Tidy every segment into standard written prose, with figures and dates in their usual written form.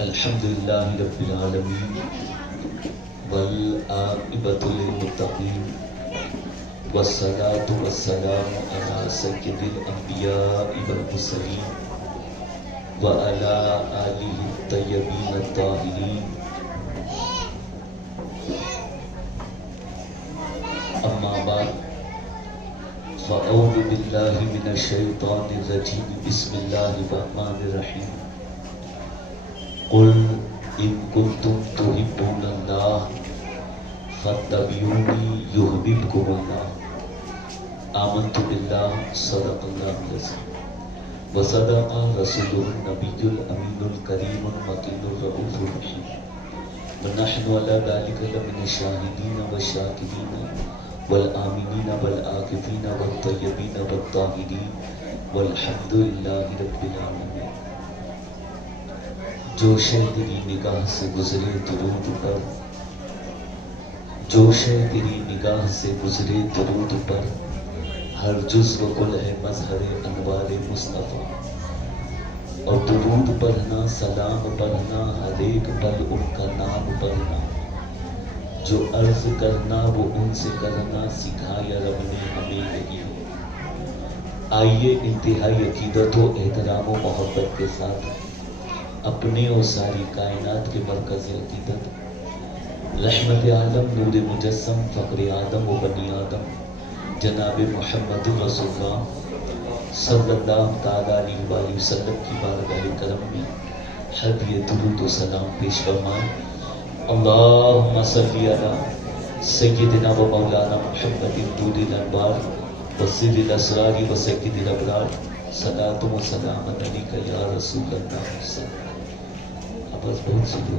الحمد للہ رب العالمین والعاقبۃ للمتقین والصلاة والسلام علی سید الانبیاء والمرسلین وعلی آلہ الطیبین الطاہرین اما بعد فاعوذ باللہ من الشیطان الرجیم بسم اللہ الرحمن الرحیم قل ان کنتم تحبون اللہ فاتبعونی یحببکم اللہ آمنت باللہ صدق اللہ العظیم وصدق رسولہ النبی الامین الکریم المتین الرؤوف الرحیم ونحن علی ذلک لمن الشاہدین والشاکرین والآمنین والعاکفین والطیبین والطاہرین والحمد للہ رب العالمین۔ جو شے تیری نگاہ سے گزرے درود پر، جو شے تیری نگاہ سے گزرے درود پر، ہر جزو کل ہے مظہر انوار مصطفیٰ۔ اور درود پڑھنا، سلام پڑھنا، ہر ایک پل ان کا نام پڑھنا، جو عرض کرنا وہ ان سے کرنا سکھایا رب نے ہمیں نہیں۔ آئیے انتہائی عقیدت و احترام و محبت کے ساتھ اپنے اور ساری کائنات کے مرکز عقیدت رحمت عالم نور مجسم فخر آدم و بنی آدم جناب محمد رسول اللہ صلی اللہ تعالیٰ علیہ وآلہ وسلم کی بارگاہ کرم میں ہدیہ درود و سلام پیش فرمائیں۔ اللہم صلی علی سیدنا و مولانا محمد نور الانوار و سر الاسرار و سید الابرار صلاۃ و سلام علیک یا رسول اللہ صلی اللہ علیہ وسلم۔ اب بہت سلو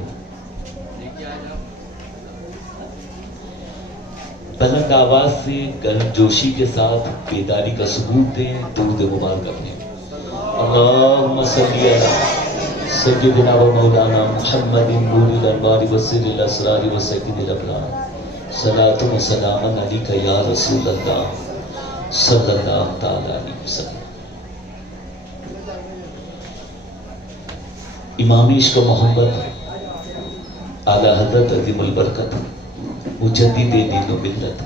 بلند آواز سے گرم جوشی کے ساتھ بیداری کا ثبوت دیں درود مبارک اپنے۔ اللہم صلی علی سیدنا و مولانا محمد نور الانوار و سر الاسرار و سید الابرار صلاۃ و سلام علیک یا رسول اللہ صلی اللہ تعالی علیہ وسلم۔ امام عشق و محبت اعلی حضرت عظیم البرکت مجدد دین و ملت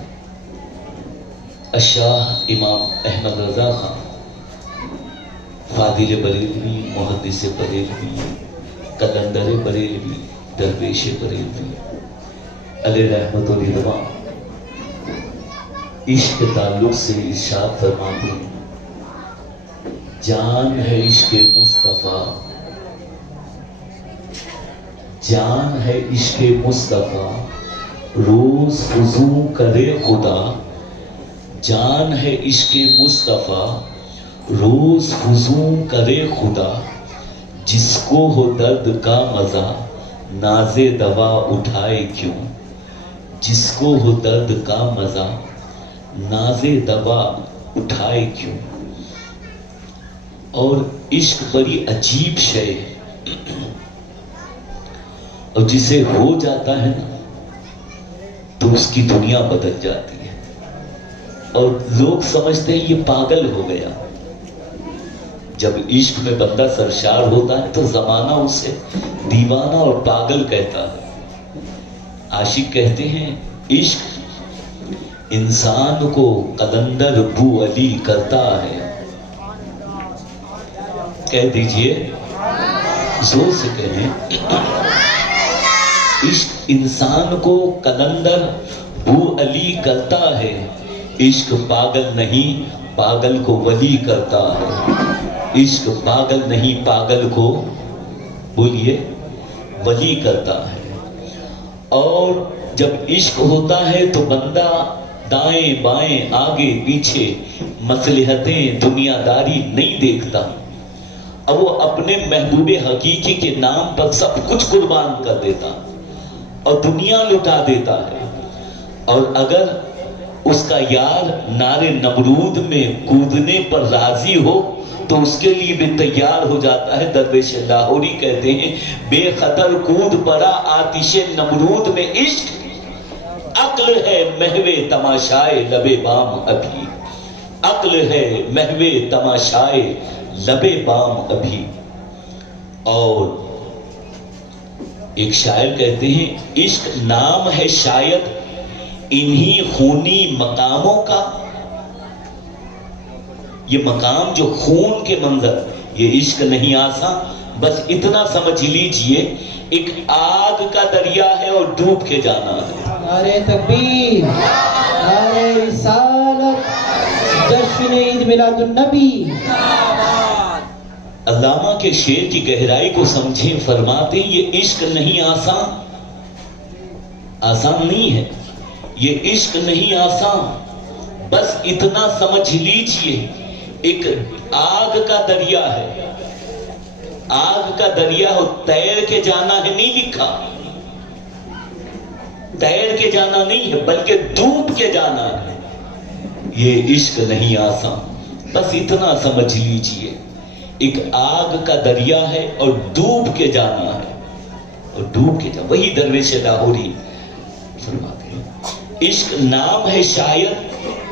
الشاہ امام احمد رضا خان فاضل بریلوی، محدث بریلوی، قلندر بریلوی، درویش بریلوی علیہ رحمت و رضوان عشق تعلق سے ارشاد فرماتے ہیں، جان ہے عشق مصطفیٰ، جان ہے عشق مصطفیٰ، روز فضو کرے خدا، جان ہے عشق مصطفیٰ، روز فضو کرے خدا، جس کو ہو درد کا مزہ ناز دوا اٹھائے کیوں، جس کو ہو درد کا مزہ ناز دوا اٹھائے کیوں۔ اور عشق بڑی عجیب شے ہے، اور جسے ہو جاتا ہے نا تو اس کی دنیا بدل جاتی ہے، اور لوگ سمجھتے ہیں یہ پاگل ہو گیا۔ جب عشق میں بندہ سرشار ہوتا ہے تو زمانہ اسے دیوانہ اور پاگل کہتا ہے۔ عاشق کہتے ہیں عشق انسان کو قلندر بو علی کرتا ہے۔ کہہ دیجئے، زور سے کہیں، عشق انسان کو قلندر بو علی کرتا ہے، عشق پاگل نہیں پاگل کو ولی کرتا ہے، عشق پاگل نہیں پاگل کو بولیے ولی کرتا ہے۔ اور جب عشق ہوتا ہے تو بندہ دائیں بائیں آگے پیچھے مصلحتیں دنیا داری نہیں دیکھتا، اب وہ اپنے محبوب حقیقی کے نام پر سب کچھ قربان کر دیتا اور دنیا لٹا دیتا ہے۔ اور اگر اس کا یار نار نمرود میں کودنے پر راضی ہو تو اس کے لیے بھی تیار ہو جاتا ہے۔ درویش لاہوری کہتے ہیں، بے خطر کود پڑا آتش نمرود میں عشق، عقل ہے محو تماشائے لب بام ابھی، عقل ہے محو تماشائے لب بام ابھی۔ اور ایک شاعر کہتے ہیں عشق نام ہے شاید انہی خونی مقاموں کا. یہ مقام جو خون کے منظر، یہ عشق نہیں آسان. بس اتنا سمجھ لیجئے ایک آگ کا دریا ہے اور ڈوب کے جانا ہے. نعرہ تکبیر، نعرہ رسالت، جشن عید میلاد النبی. علامہ کے شعر کی گہرائی کو سمجھیں. فرماتے ہیں یہ عشق نہیں آسان، آسان نہیں ہے یہ عشق نہیں آسان. بس اتنا سمجھ لیجئے ایک آگ کا دریا ہے. آگ کا دریا ہو، تیر کے جانا ہے نہیں لکھا، تیر کے جانا نہیں ہے بلکہ ڈوب کے جانا ہے. یہ عشق نہیں آسان. بس اتنا سمجھ لیجئے ایک آگ کا دریا ہے اور ڈوب کے جانا ہے، اور ڈوب کے جانا. وہی درویش لاہوری فرماتے ہیں عشق نام ہے شاید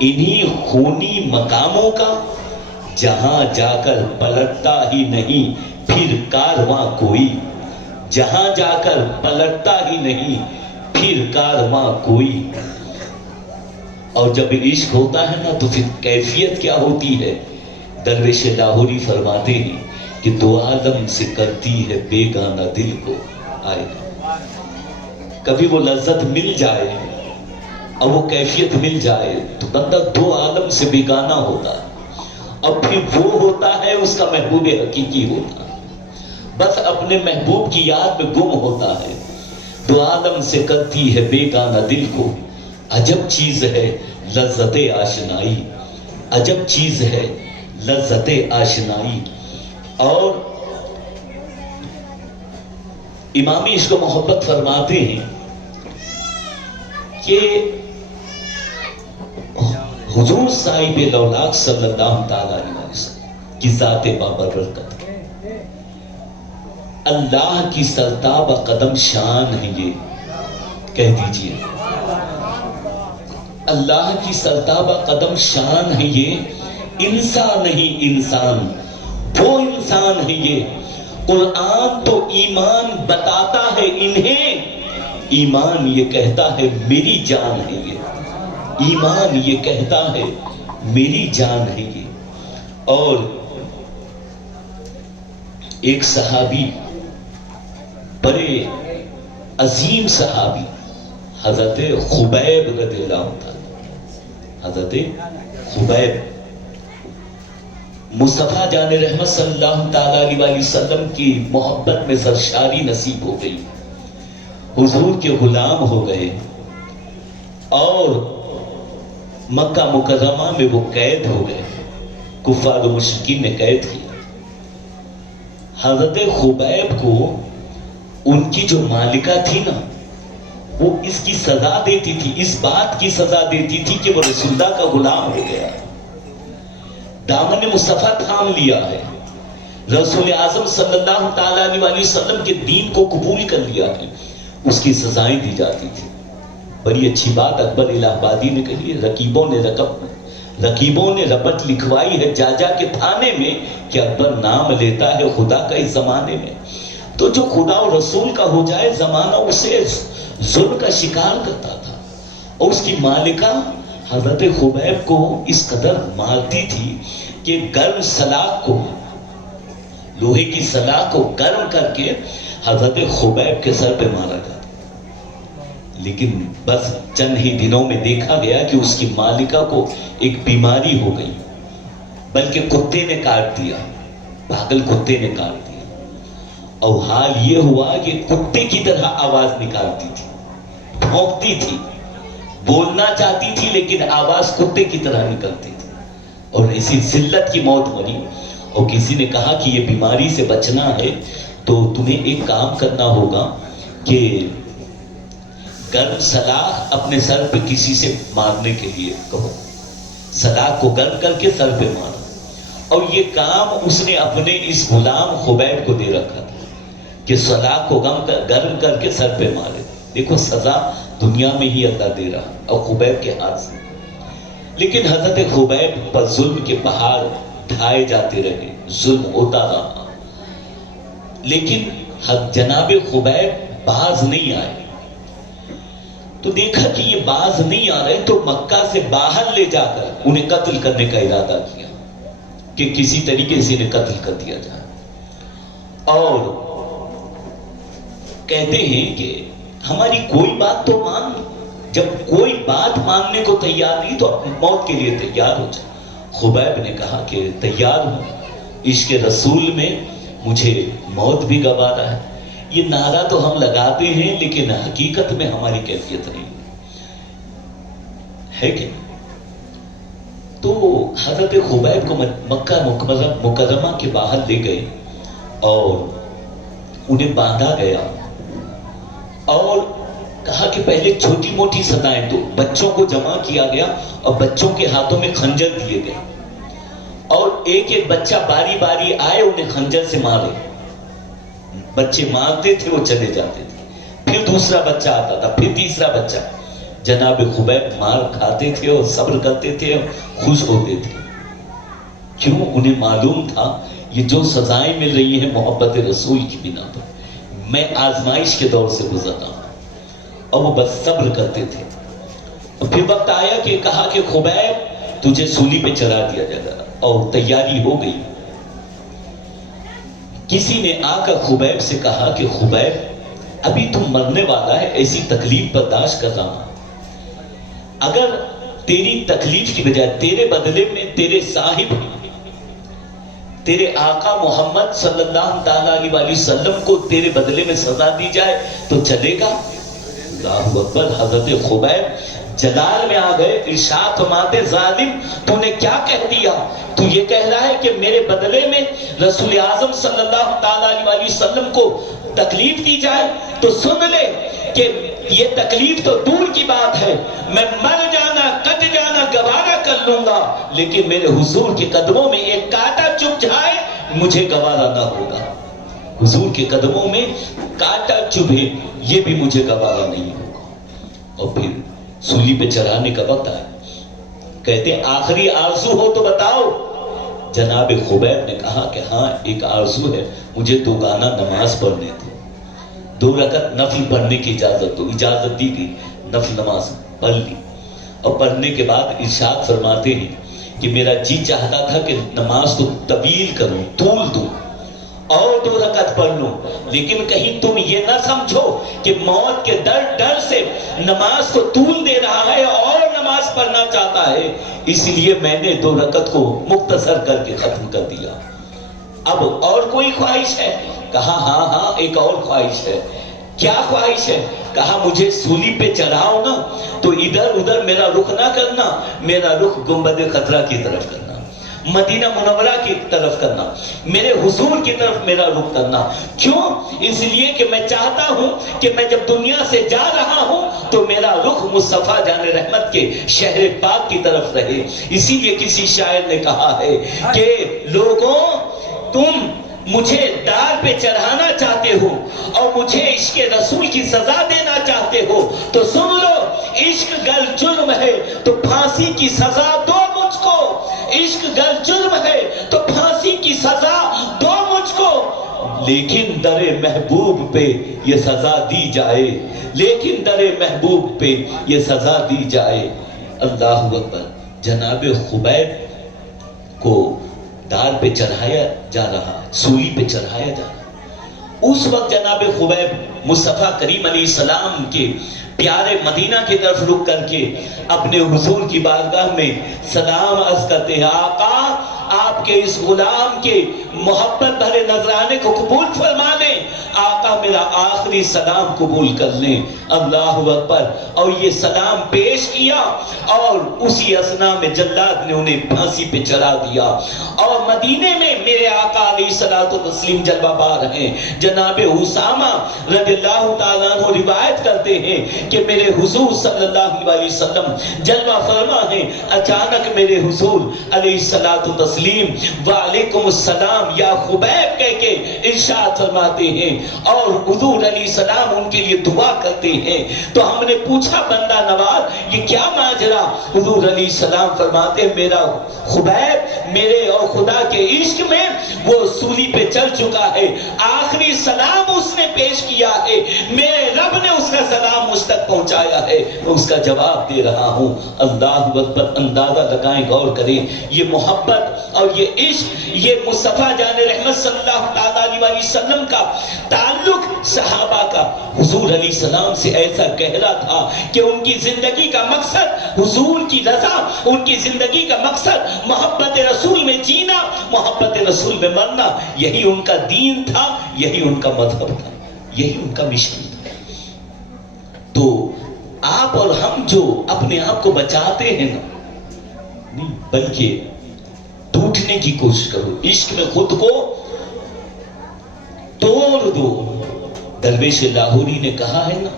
انہی خونی مقاموں کا، جہاں جا کر پلٹتا ہی نہیں پھر کارواں کوئی. جہاں جا کر پلٹتا ہی نہیں پھر کارواں کوئی. اور جب عشق ہوتا ہے نا تو پھر کیفیت کیا ہوتی ہے. درویش لاہوری فرماتے ہیں کہ دو عالم سے کرتی ہے بیگانہ دل کو آئے. کبھی وہ لذت مل جائے اور وہ کیفیت مل جائے تو بندہ دو عالم سے بیگانہ ہوتا ہے، اور پھر وہ ہوتا ہے اس کا محبوب حقیقی ہوتا ہے. بس اپنے محبوب کی یاد میں گم ہوتا ہے. دو عالم سے کرتی ہے بیگانہ دل کو، عجب چیز ہے لذت آشنائی. عجب چیز ہے لذت آشنائی. اور امام عشق و محبت فرماتے ہیں کہ حضور صاحب لولاک صلی اللہ تعالی علیہ وسلم کی ذات بابرکت، اللہ کی سرتاب قدم شان ہے یہ. کہہ دیجئے اللہ کی سرتاب قدم شان ہے یہ. انسان نہیں انسان، وہ انسان ہے یہ. قرآن تو ایمان بتاتا ہے انہیں، ایمان یہ کہتا ہے میری جان ہے یہ. ایمان یہ کہتا ہے میری جان ہے یہ. اور ایک صحابی، بڑے عظیم صحابی، حضرت خبیب رضی اللہ تعالی، حضرت خبیب، مصطفیٰ جان رحمت صلی اللہ تعالی علیہ وسلم کی محبت میں سرشاری نصیب ہو گئی، حضور کے غلام ہو گئے، اور مکہ مکرمہ میں وہ قید ہو گئے. کفار و مشرکین نے قید کیا. حضرت خبیب کو ان کی جو مالکہ تھی نا، وہ اس کی سزا دیتی تھی، اس بات کی سزا دیتی تھی کہ وہ رسول اللہ کا غلام ہو گیا، دامن مصطفیٰ تھام لیا ہے، رسول اعظم صلی اللہ تعالی علیہ وسلم کے دین کو قبول کر لیا ہے. اس کی سزائیں دی جاتی تھی. بڑی اچھی بات اکبر الہ آبادی نے کہی ہے، رقیبوں نے رپٹ لکھوائی ہے جا جا کے تھانے میں کہ اکبر نام لیتا ہے خدا کا اس زمانے میں. تو جو خدا اور رسول کا ہو جائے زمانہ اسے ظلم کا شکار کرتا تھا. اور اس کی مالکہ حضرت خبیب کو اس قدر مارتی تھی کہ گرم سلاخ کو، لوہے کی سلاخ کو گرم کر کے حضرت خبیب کے سر پہ مارا جاتا. لیکن بس چند ہی دنوں میں دیکھا گیا کہ اس کی مالکہ کو ایک بیماری ہو گئی، بلکہ کتے نے کاٹ دیا، پاگل کتے نے کاٹ دیا. اور حال یہ ہوا کہ کتے کی طرح آواز نکالتی تھی، بھونکتی تھی، بولنا چاہتی تھی لیکن آواز کتے کی طرح نکلتی تھی، اور اسی ذلت کی موت مری. اور کسی نے کہا کہ یہ بیماری سے بچنا ہے تو تمہیں ایک کام کرنا ہوگا کہ گرم سلاخ اپنے سر پہ کسی سے مارنے کے لیے کہو، سلاخ کو گرم کر کے سر پہ مارو. اور یہ کام اس نے اپنے اس غلام خبیب کو دے رکھا تھا کہ سلاخ کو گرم کر کے سر پہ مارے. دیکھو سزا دنیا میں ہی اللہ دے رہا اور خبیب کے ہاتھ سے. لیکن حضرت خبیب پر ظلم کے پہاڑ ڈھائے جاتے رہے، ظلم ہوتا رہا. لیکن جناب خبیب باز نہیں آئے. تو دیکھا کہ یہ باز نہیں آ رہے تو مکہ سے باہر لے جا کر انہیں قتل کرنے کا ارادہ کیا کہ کسی طریقے سے انہیں قتل کر دیا جائے. اور کہتے ہیں کہ ہماری کوئی بات تو مان. جب کوئی بات ماننے کو تیار نہیں تو موت کے لیے تیار ہو جائے. خبیب نے کہا کہ تیار ہوں, عشق رسول میں مجھے موت بھی گوارا ہے. یہ نعرہ تو ہم لگاتے ہیں لیکن حقیقت میں ہماری کیفیت نہیں ہے کہ. تو حضرت خبیب کو مکہ مکرمہ کے باہر لے گئے اور انہیں باندھا گیا اور کہا کہ پہلے چھوٹی موٹی سزائیں دو. بچوں کو جمع کیا گیا اور بچوں کے ہاتھوں میں خنجر دیے گئے اور ایک ایک بچہ باری باری آئے انہیں خنجر سے مارے. بچے مارتے تھے, وہ چلے جاتے تھے, پھر دوسرا بچہ آتا تھا, پھر تیسرا بچہ. جناب خبیب مار کھاتے تھے اور صبر کرتے تھے اور خوش ہوتے تھے. کیوں؟ انہیں معلوم تھا یہ جو سزائیں مل رہی ہیں محبت رسول کی بنا پر, میں آزمائش کے دور سے گزر رہا ہوں. اور وہ بس صبر کرتے تھے. اور پھر وقت آیا کہ کہا کہ خبیب تجھے سولی پہ چڑھا دیا جائے گا اور تیاری ہو گئی. کسی نے آ کر خبیب سے کہا کہ خبیب ابھی تم مرنے والا ہے, ایسی تکلیف برداشت کر رہا ہوں. اگر تیری تکلیف کی بجائے تیرے بدلے میں تیرے صاحب تیرے آقا محمد صلی اللہ تعالیٰ علیہ وسلم کو تیرے بدلے میں سزا دی جائے تو چلے گا؟ اللہ اکبر. حضرت خبیب جلال میں آ گئے. ارشاد فرماتے ظالم تو نے کیا کہہ دیا؟ تو یہ کہہ رہا ہے کہ میرے بدلے میں رسول اعظم صلی اللہ تعالیٰ علیہ وسلم کو تکلیف دی جائے تو سن لے کہ یہ تکلیف تو دور کی بات ہے, میں مر جانا کٹ جانا گوارا کر لوں گا, لیکن میرے حضور کے قدموں میں ایک کانٹا چبھ جائے مجھے گوارا نہ ہوگا. حضور کے قدموں میں کانٹا چبھے یہ بھی مجھے گوارا نہیں ہوگا. اور پھر سولی پہ چڑھانے کا وقت آیا. کہتے ہیں آخری آرزو ہو تو بتاؤ. جناب خبیب نے کہا کہ ہاں ایک آرزو ہے, مجھے دوگانہ نماز پڑھنے دو, 2 رکعت نفل پڑھنے کی اجازت دو. اجازت دی گئی, نفل نماز پڑھ لی. اور پڑھنے کے بعد ارشاد فرماتے ہیں کہ میرا جی چاہتا تھا کہ نماز کو طویل کروں, طول دوں اور 2 رکعت پڑھ لوں, لیکن کہیں تم یہ نہ سمجھو کہ موت کے ڈر سے نماز کو طول دے رہا ہے اور نماز پڑھنا چاہتا ہے, اس لیے میں نے 2 رکعت کو مختصر کر کے ختم کر دیا. اب اور کوئی خواہش ہے؟ کہا ہاں ایک اور خواہش ہے. کیا خواہش ہے؟ کہا مجھے سولی پہ چڑھاؤ نا تو ادھر ادھر میرا رخ نہ کرنا, میرا رخ گنبد خضرا کی طرف کرنا, مدینہ منورہ کی طرف کرنا, میرے حضور کی طرف میرا رخ کرنا. کیوں؟ اس لیے کہ میں چاہتا ہوں کہ میں جب دنیا سے جا رہا ہوں تو میرا رخ مصطفیٰ جان رحمت کے شہر پاک کی طرف رہے. اسی لیے کسی شاعر نے کہا ہے کہ لوگوں تم مجھے دار پہ چڑھانا چاہتے ہو اور مجھے عشق رسول کی سزا دینا چاہتے ہو تو سن لو, عشق گر جرم ہے تو پھانسی کی سزا دو مجھ کو. عشق گر جرم ہے تو پھانسی کی سزا دو مجھ کو, لیکن در محبوب پہ یہ سزا دی جائے, لیکن در محبوب پہ یہ سزا دی جائے. اللہ اکبر. جناب خبیب کو دار پہ چڑھایا جا رہا, سولی پہ چڑھایا جا رہا. اس وقت جناب خبیب مصطفیٰ کریم علیہ السلام کے پیارے مدینہ کی طرف رک کر کے اپنے حضور کی بارگاہ میں سلام عرض کرتے ہیں, آقا آپ کے اس غلام کے محبت بھرے نذرانے کو قبول فرما لیں, آقا میرا آخری سلام قبول کر لیں. اللہ اکبر. اور یہ سلام پیش کیا اور اسی اثنا میں جلاد نے انہیں پھانسی پہ چڑھا دیا. اور مدینے میں میرے آقا علیہ الصلوۃ والتسلیم جلوہ بار ہیں. جناب اسامہ رضی اللہ تعالیٰ عنہ روایت کرتے ہیں کہ میرے حضور صلی اللہ علیہ وسلم جلوہ فرما ہیں. اچانک میرے حضور علیہ الصلوۃ والتسلیم وعلیکم السلام یا خبیب کہہ کے ارشاد فرماتے ہیں اور حضور علیہ السلام ان کے لیے دعا کرتے ہیں. تو ہم نے پوچھا بندہ نواز یہ کیا ماجرا؟ حضور علیہ السلام فرماتے ہیں میرا خبیب میرے اور خدا کے عشق میں وہ سولی پہ چل چکا ہے, آخری سلام اس نے پیش کیا ہے، میرے رب نے اس کا سلام مجھ تک پہنچایا ہے، میں اس کا جواب دے رہا ہوں۔ اللہ اکبر، اندازہ لگائیں، غور کریں، یہ محبت اور یہ عشق، یہ مصطفیٰ جان رحمت صلی اللہ تعالیٰ علیہ وسلم کا تعلق صحابہ کا حضور علیہ السلام سے ایسا گہرا تھا کہ ان کی زندگی کا مقصد حضور کی رضا، ان کی زندگی کا مقصد محبت رسول میں جینا، محبت رسول میں مرنا، یہی ان کا دین تھا، یہی ان کا مذہب تھا، یہی ان کا مشن تھا۔ تو آپ اور ہم جو اپنے آپ کو بچاتے ہیں نا، نہیں بلکہ ٹوٹنے کی کوشش کرو، عشق میں خود کو توڑ دو۔ درویش لاہوری نے کہا ہے نا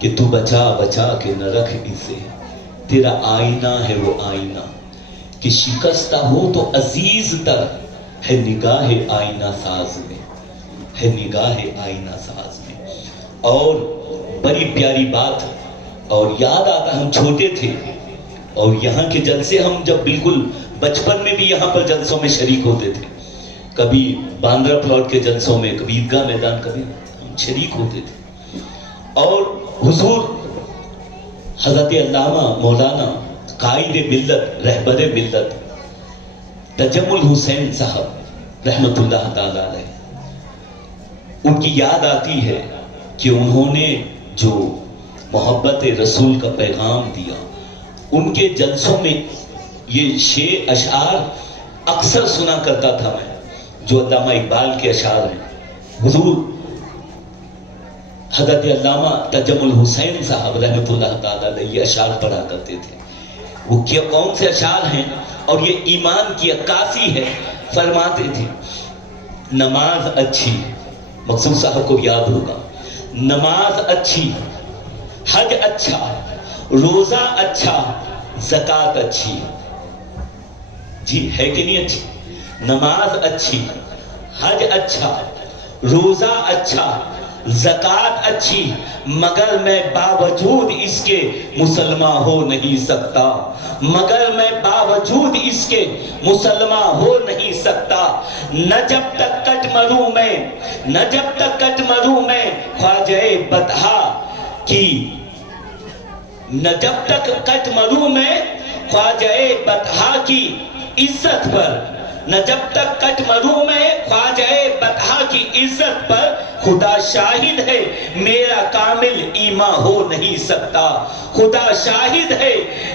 کہ تو بچا بچا کے نہ رکھ اسے، تیرا آئینہ ہے وہ آئینہ کہ شکستہ ہو تو عزیز تر ہے نگاہ آئینہ ساز میں، ہے نگاہ آئینہ ساز میں۔ اور بڑی پیاری بات، اور یاد آتا ہم چھوٹے تھے اور یہاں کے جلسے ہم جب بالکل بچپن میں بھی یہاں پر جلسوں میں شریک ہوتے تھے، کبھی باندرا پلاٹ کے جلسوں میں، کبھی عیدگاہ میدان، کبھی ہم شریک ہوتے تھے۔ اور حضور حضرت علامہ مولانا قائد ملت، رہبر ملت تجمل حسین صاحب رحمت اللہ تعالیٰ علیہ، ان کی یاد آتی ہے کہ انہوں نے جو محبت رسول کا پیغام دیا، ان کے جلسوں میں یہ شعر اشعار اکثر سنا کرتا تھا میں، جو علامہ اقبال کے اشعار ہیں۔ حضور حضرت علامہ تجمل حسین صاحب رحمت اللہ تعالیٰ علیہ یہ اشعار پڑھا کرتے تھے۔ وہ کیا کون سے اشعار ہیں، اور یہ ایمان کی عکاسی ہے۔ فرماتے تھے نماز اچھی، مقصود صاحب کو یاد ہوگا، نماز اچھی، حج اچھا، روزہ اچھا، زکوٰۃ اچھی۔ جی ہے کہ نہیں اچھی؟ نماز اچھی، حج اچھا، روزہ اچھا، زکوٰۃ اچھی، مگر میں باوجود اس کے مسلمان ہو نہیں سکتا، مگر میں باوجود اس کے مسلمان ہو نہیں سکتا۔ نہ جب تک کٹ مروں میں، نہ جب تک کٹ مروں میں خواجہ بطحا کی، نہ جب تک کٹ مروں میں خواجہ بطحا کی عزت پر، نہ جب تک کٹ مروں میں خواجہ بطحا کی عزت پر، خدا شاہد ہے میرا کامل ایمان ہو نہیں سکتا، خدا شاہد ہے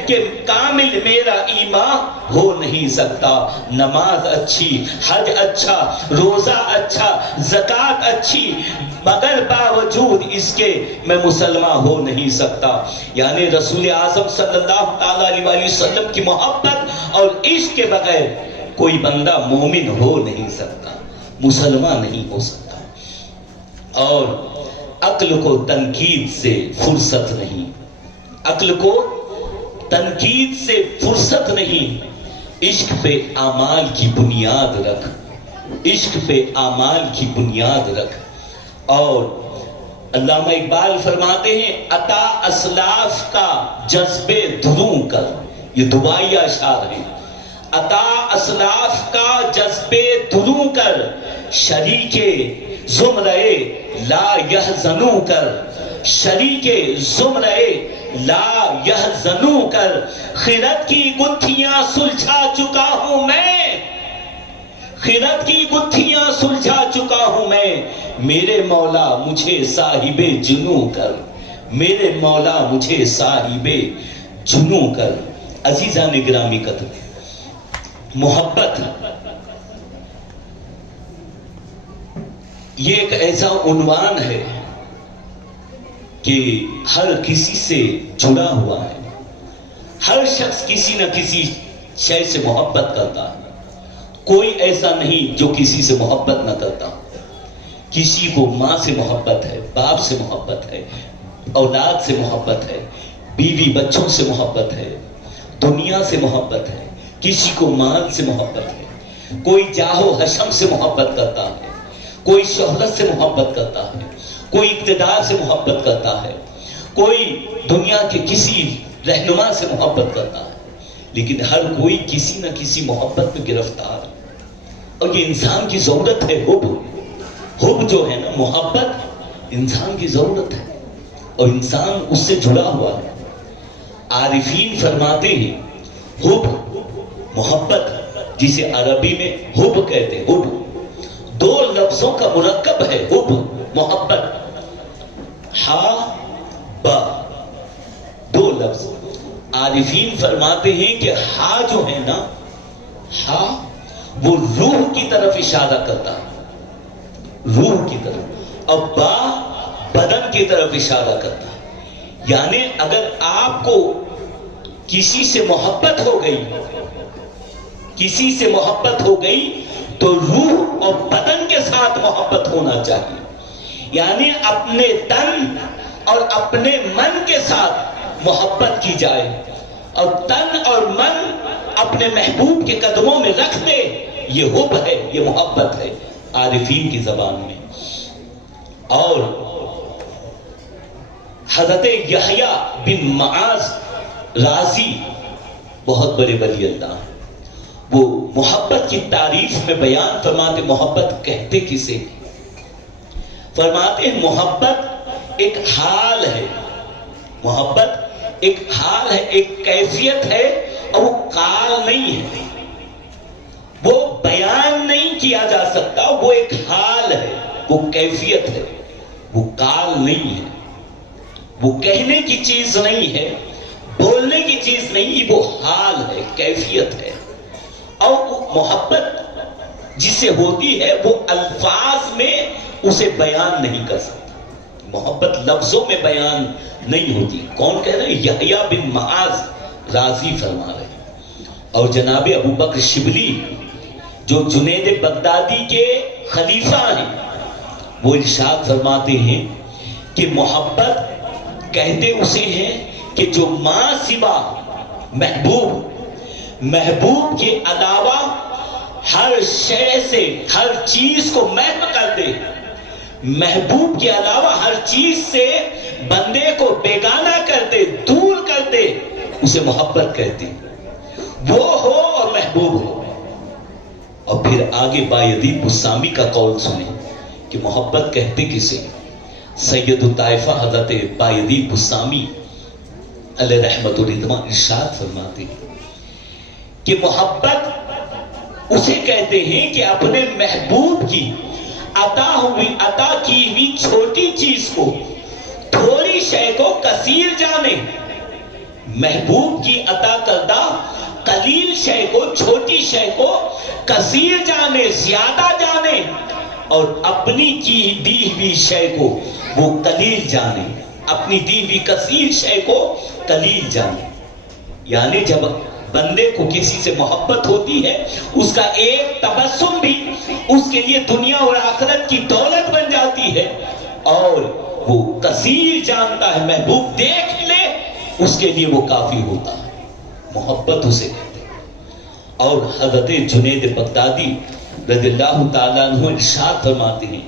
کہ کامل میرا ایمان ہو نہیں سکتا۔ نماز اچھی، حج اچھا، روزہ اچھا، زکوٰۃ اچھی، مگر باوجود اس کے میں مسلمان ہو نہیں سکتا۔ یعنی رسول اعظم صلی اللہ تعالیٰ علیہ وسلم کی محبت اور عشق کے بغیر کوئی بندہ مومن ہو نہیں سکتا، مسلمان نہیں ہو سکتا۔ اور عقل کو تنقید سے فرصت نہیں، عقل کو تنقید سے فرصت نہیں۔ عشق پہ اعمال کی بنیاد رکھ، عشق پہ اعمال کی بنیاد رکھ۔ اور علامہ اقبال فرماتے ہیں عطا اسلاف کا جذبے دھروں کر، یہ دبائیہ اشعار ہیں۔ عطا اسلاف کا جذبے دھروں کر، شریک زمرے لا یحزنوں کر، شریک زمرے لا یحزنوں کر، خرد کی گتھیاں سلجھا چکا ہوں میں، خرد کی گتھیاں سلجھا چکا ہوں میں، میرے مولا مجھے صاحب جنوں کر، میرے مولا مجھے صاحب جنوں کر۔ عزیزان گرامی قدر، محبت یہ ایک ایسا عنوان ہے کہ ہر کسی سے جڑا ہوا ہے، ہر شخص کسی نہ کسی شے سے محبت کرتا ہے، کوئی ایسا نہیں جو کسی سے محبت نہ کرتا۔ کسی کو ماں سے محبت ہے، باپ سے محبت ہے، اولاد سے محبت ہے، بیوی بچوں سے محبت ہے، دنیا سے محبت ہے، کسی کو مال سے محبت ہے، کوئی جاہ و حشم سے محبت کرتا ہے، کوئی شہرت سے محبت کرتا ہے، کوئی اقتدار سے محبت کرتا ہے، کوئی دنیا کے کسی رہنما سے محبت کرتا ہے، لیکن ہر کوئی کسی نہ کسی محبت میں گرفتار ہے۔ اور یہ انسان کی ضرورت ہے، حب، حب جو ہے نا، محبت انسان کی ضرورت ہے اور انسان اس سے جڑا ہوا ہے۔ عارفین فرماتے ہیں حب، محبت جسے عربی میں حب کہتے ہیں، حب دو لفظوں کا مرکب ہے، حب محبت، ہا با، دو لفظ۔ عارفین فرماتے ہیں کہ ہا جو ہے نا، ہا وہ روح کی طرف اشارہ کرتا ہے، روح کی طرف، اور با بدن کی طرف اشارہ کرتا ہے۔ یعنی اگر آپ کو کسی سے محبت ہو گئی، کسی سے محبت ہو گئی تو روح اور بدن کے ساتھ محبت ہونا چاہیے، یعنی اپنے تن اور اپنے من کے ساتھ محبت کی جائے، اور تن اور من اپنے محبوب کے قدموں میں رکھ دے، یہ حب ہے، یہ محبت ہے عارفین کی زبان میں۔ اور حضرت یحییٰ بن معاذ رازی بہت بڑے ولی اللہ ہیں، وہ محبت کی تعریف میں بیان فرماتے، محبت کہتے کسے؟ فرماتے ہیں محبت ایک حال ہے، محبت ایک حال ہے، ایک کیفیت ہے، اور وہ قال نہیں ہے، وہ بیان نہیں کیا جا سکتا، وہ ایک حال ہے، وہ کیفیت ہے، وہ قال نہیں ہے، وہ کہنے کی چیز نہیں ہے، بولنے کی چیز نہیں، وہ حال ہے، کیفیت ہے۔ اور محبت جسے ہوتی ہے وہ الفاظ میں اسے بیان نہیں کر سکتا، محبت لفظوں میں بیان نہیں ہوتی۔ کون کہہ رہے ہیں؟ یحییٰ بن معاذ رازی فرما رہے ہیں۔ اور جناب ابو بکر شبلی جو جنید بغدادی کے خلیفہ ہیں، وہ ارشاد فرماتے ہیں کہ محبت کہتے اسے ہیں کہ جو ماں سوا محبوب کے علاوہ ہر شے سے، ہر چیز کو محو کر دے، محبوب کے علاوہ ہر چیز سے بندے کو بیگانہ کر دے، دور کر دے، اسے محبت کہتے ہیں، وہ ہو اور محبوب ہو۔ اور پھر آگے بایدی بسامی کا قول سنیں کہ محبت کہتے کسے؟ سید الطائفہ حضرت بایدی بسامی علیہ رحمت الرضوان ارشاد فرماتے ہیں کہ محبت اسے کہتے ہیں کہ اپنے محبوب کی عطا کی ہوئی چھوٹی چیز کو، تھوڑی شے کو کثیر جانے، محبوب کی عطا کردہ قلیل شے کو، چھوٹی شے کو کثیر جانے، زیادہ جانے، اور اپنی کی دی ہوئی شے کو وہ قلیل جانے، اپنی دی ہوئی کثیر شے کو قلیل جانے۔ یعنی جب بندے کو کسی سے محبت ہوتی ہے، اس کا ایک تبسم بھی اس کے لیے دنیا اور آخرت کی دولت بن جاتی ہے، اور وہ کثیر جانتا ہے، محبوب دیکھ لے اس کے لیے وہ کافی ہوتا ہے، محبت اسے کہتے ہیں۔ اور حضرت جنید بغدادی رضی اللہ تعالیٰ عنہ ارشاد فرماتے ہیں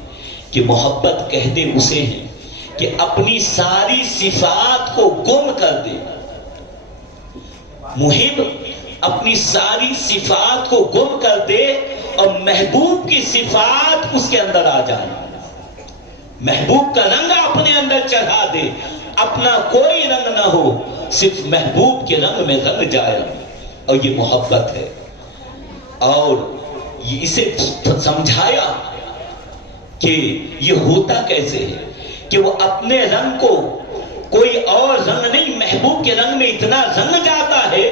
کہ محبت کہتے اسے ہیں کہ اپنی ساری صفات کو گم کر دے، محب اپنی ساری صفات کو گم کر دے اور محبوب کی صفات اس کے اندر آ جائے، محبوب کا رنگ اپنے اندر چڑھا دے، اپنا کوئی رنگ نہ ہو، صرف محبوب کے رنگ میں رنگ جائے، اور یہ محبت ہے۔ اور اسے سمجھایا کہ یہ ہوتا کیسے ہے کہ وہ اپنے رنگ کو، کوئی اور رنگ نہیں، محبوب کے رنگ میں اتنا رنگ جاتا ہے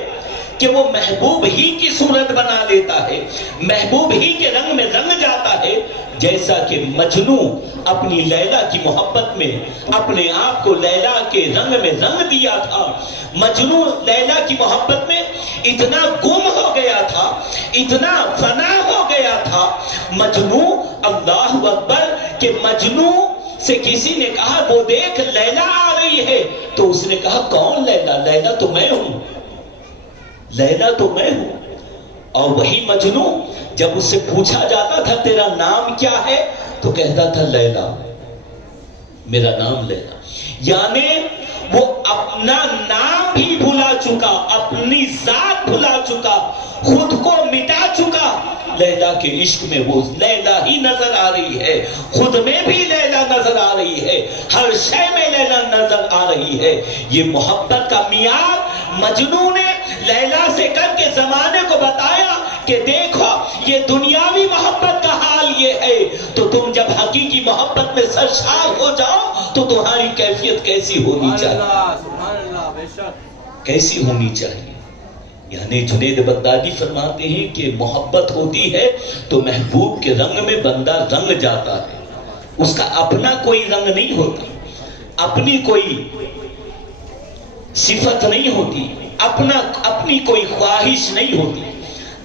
کہ وہ محبوب ہی کی صورت بنا لیتا ہے، محبوب ہی کے رنگ میں رنگ جاتا ہے، جیسا کہ مجنو اپنی لیلا کی محبت میں اپنے آپ کو لیلا کے رنگ میں رنگ دیا تھا۔ مجنو لیلا کی محبت میں اتنا گم ہو گیا تھا، اتنا فنا ہو گیا تھا مجنو، اللہ اکبر، کہ مجنو سے کسی نے کہا وہ دیکھ لیلا آ رہی ہے، تو اس نے کہا کون لیلا؟ لیلا تو میں ہوں، لیلا تو میں ہوں۔ اور وہی مجنو جب اس سے پوچھا جاتا تھا تیرا نام کیا ہے تو کہتا تھا لیلا، میرا نام لیلا۔ یعنی وہ اپنا نام بھی بھلا چکا، اپنی ذات بھلا چکا، خود کو مٹا چکا، لیلا کے عشق میں وہ لیلا ہی نظر آ رہی ہے، خود میں بھی لیلا نظر آ رہی ہے، ہر شے میں لیلا نظر آ رہی ہے۔ یہ محبت کا معیار مجنوں نے لیلا سے کر کے زمانے کو بتایا کہ دیکھو یہ دنیاوی محبت کا حال یہ ہے، تو تم جب حقیقی محبت میں سرشار ہو جاؤ تو تمہاری کیفیت کیسی ہونی چاہیے، کیسی ہونی چاہیے۔ یعنی جنید بغدادی فرماتے ہیں کہ محبت ہوتی ہے تو محبوب کے رنگ میں بندہ رنگ جاتا ہے، اس کا اپنا کوئی رنگ نہیں ہوتا، اپنی کوئی صفت نہیں ہوتی، اپنی کوئی خواہش نہیں ہوتی،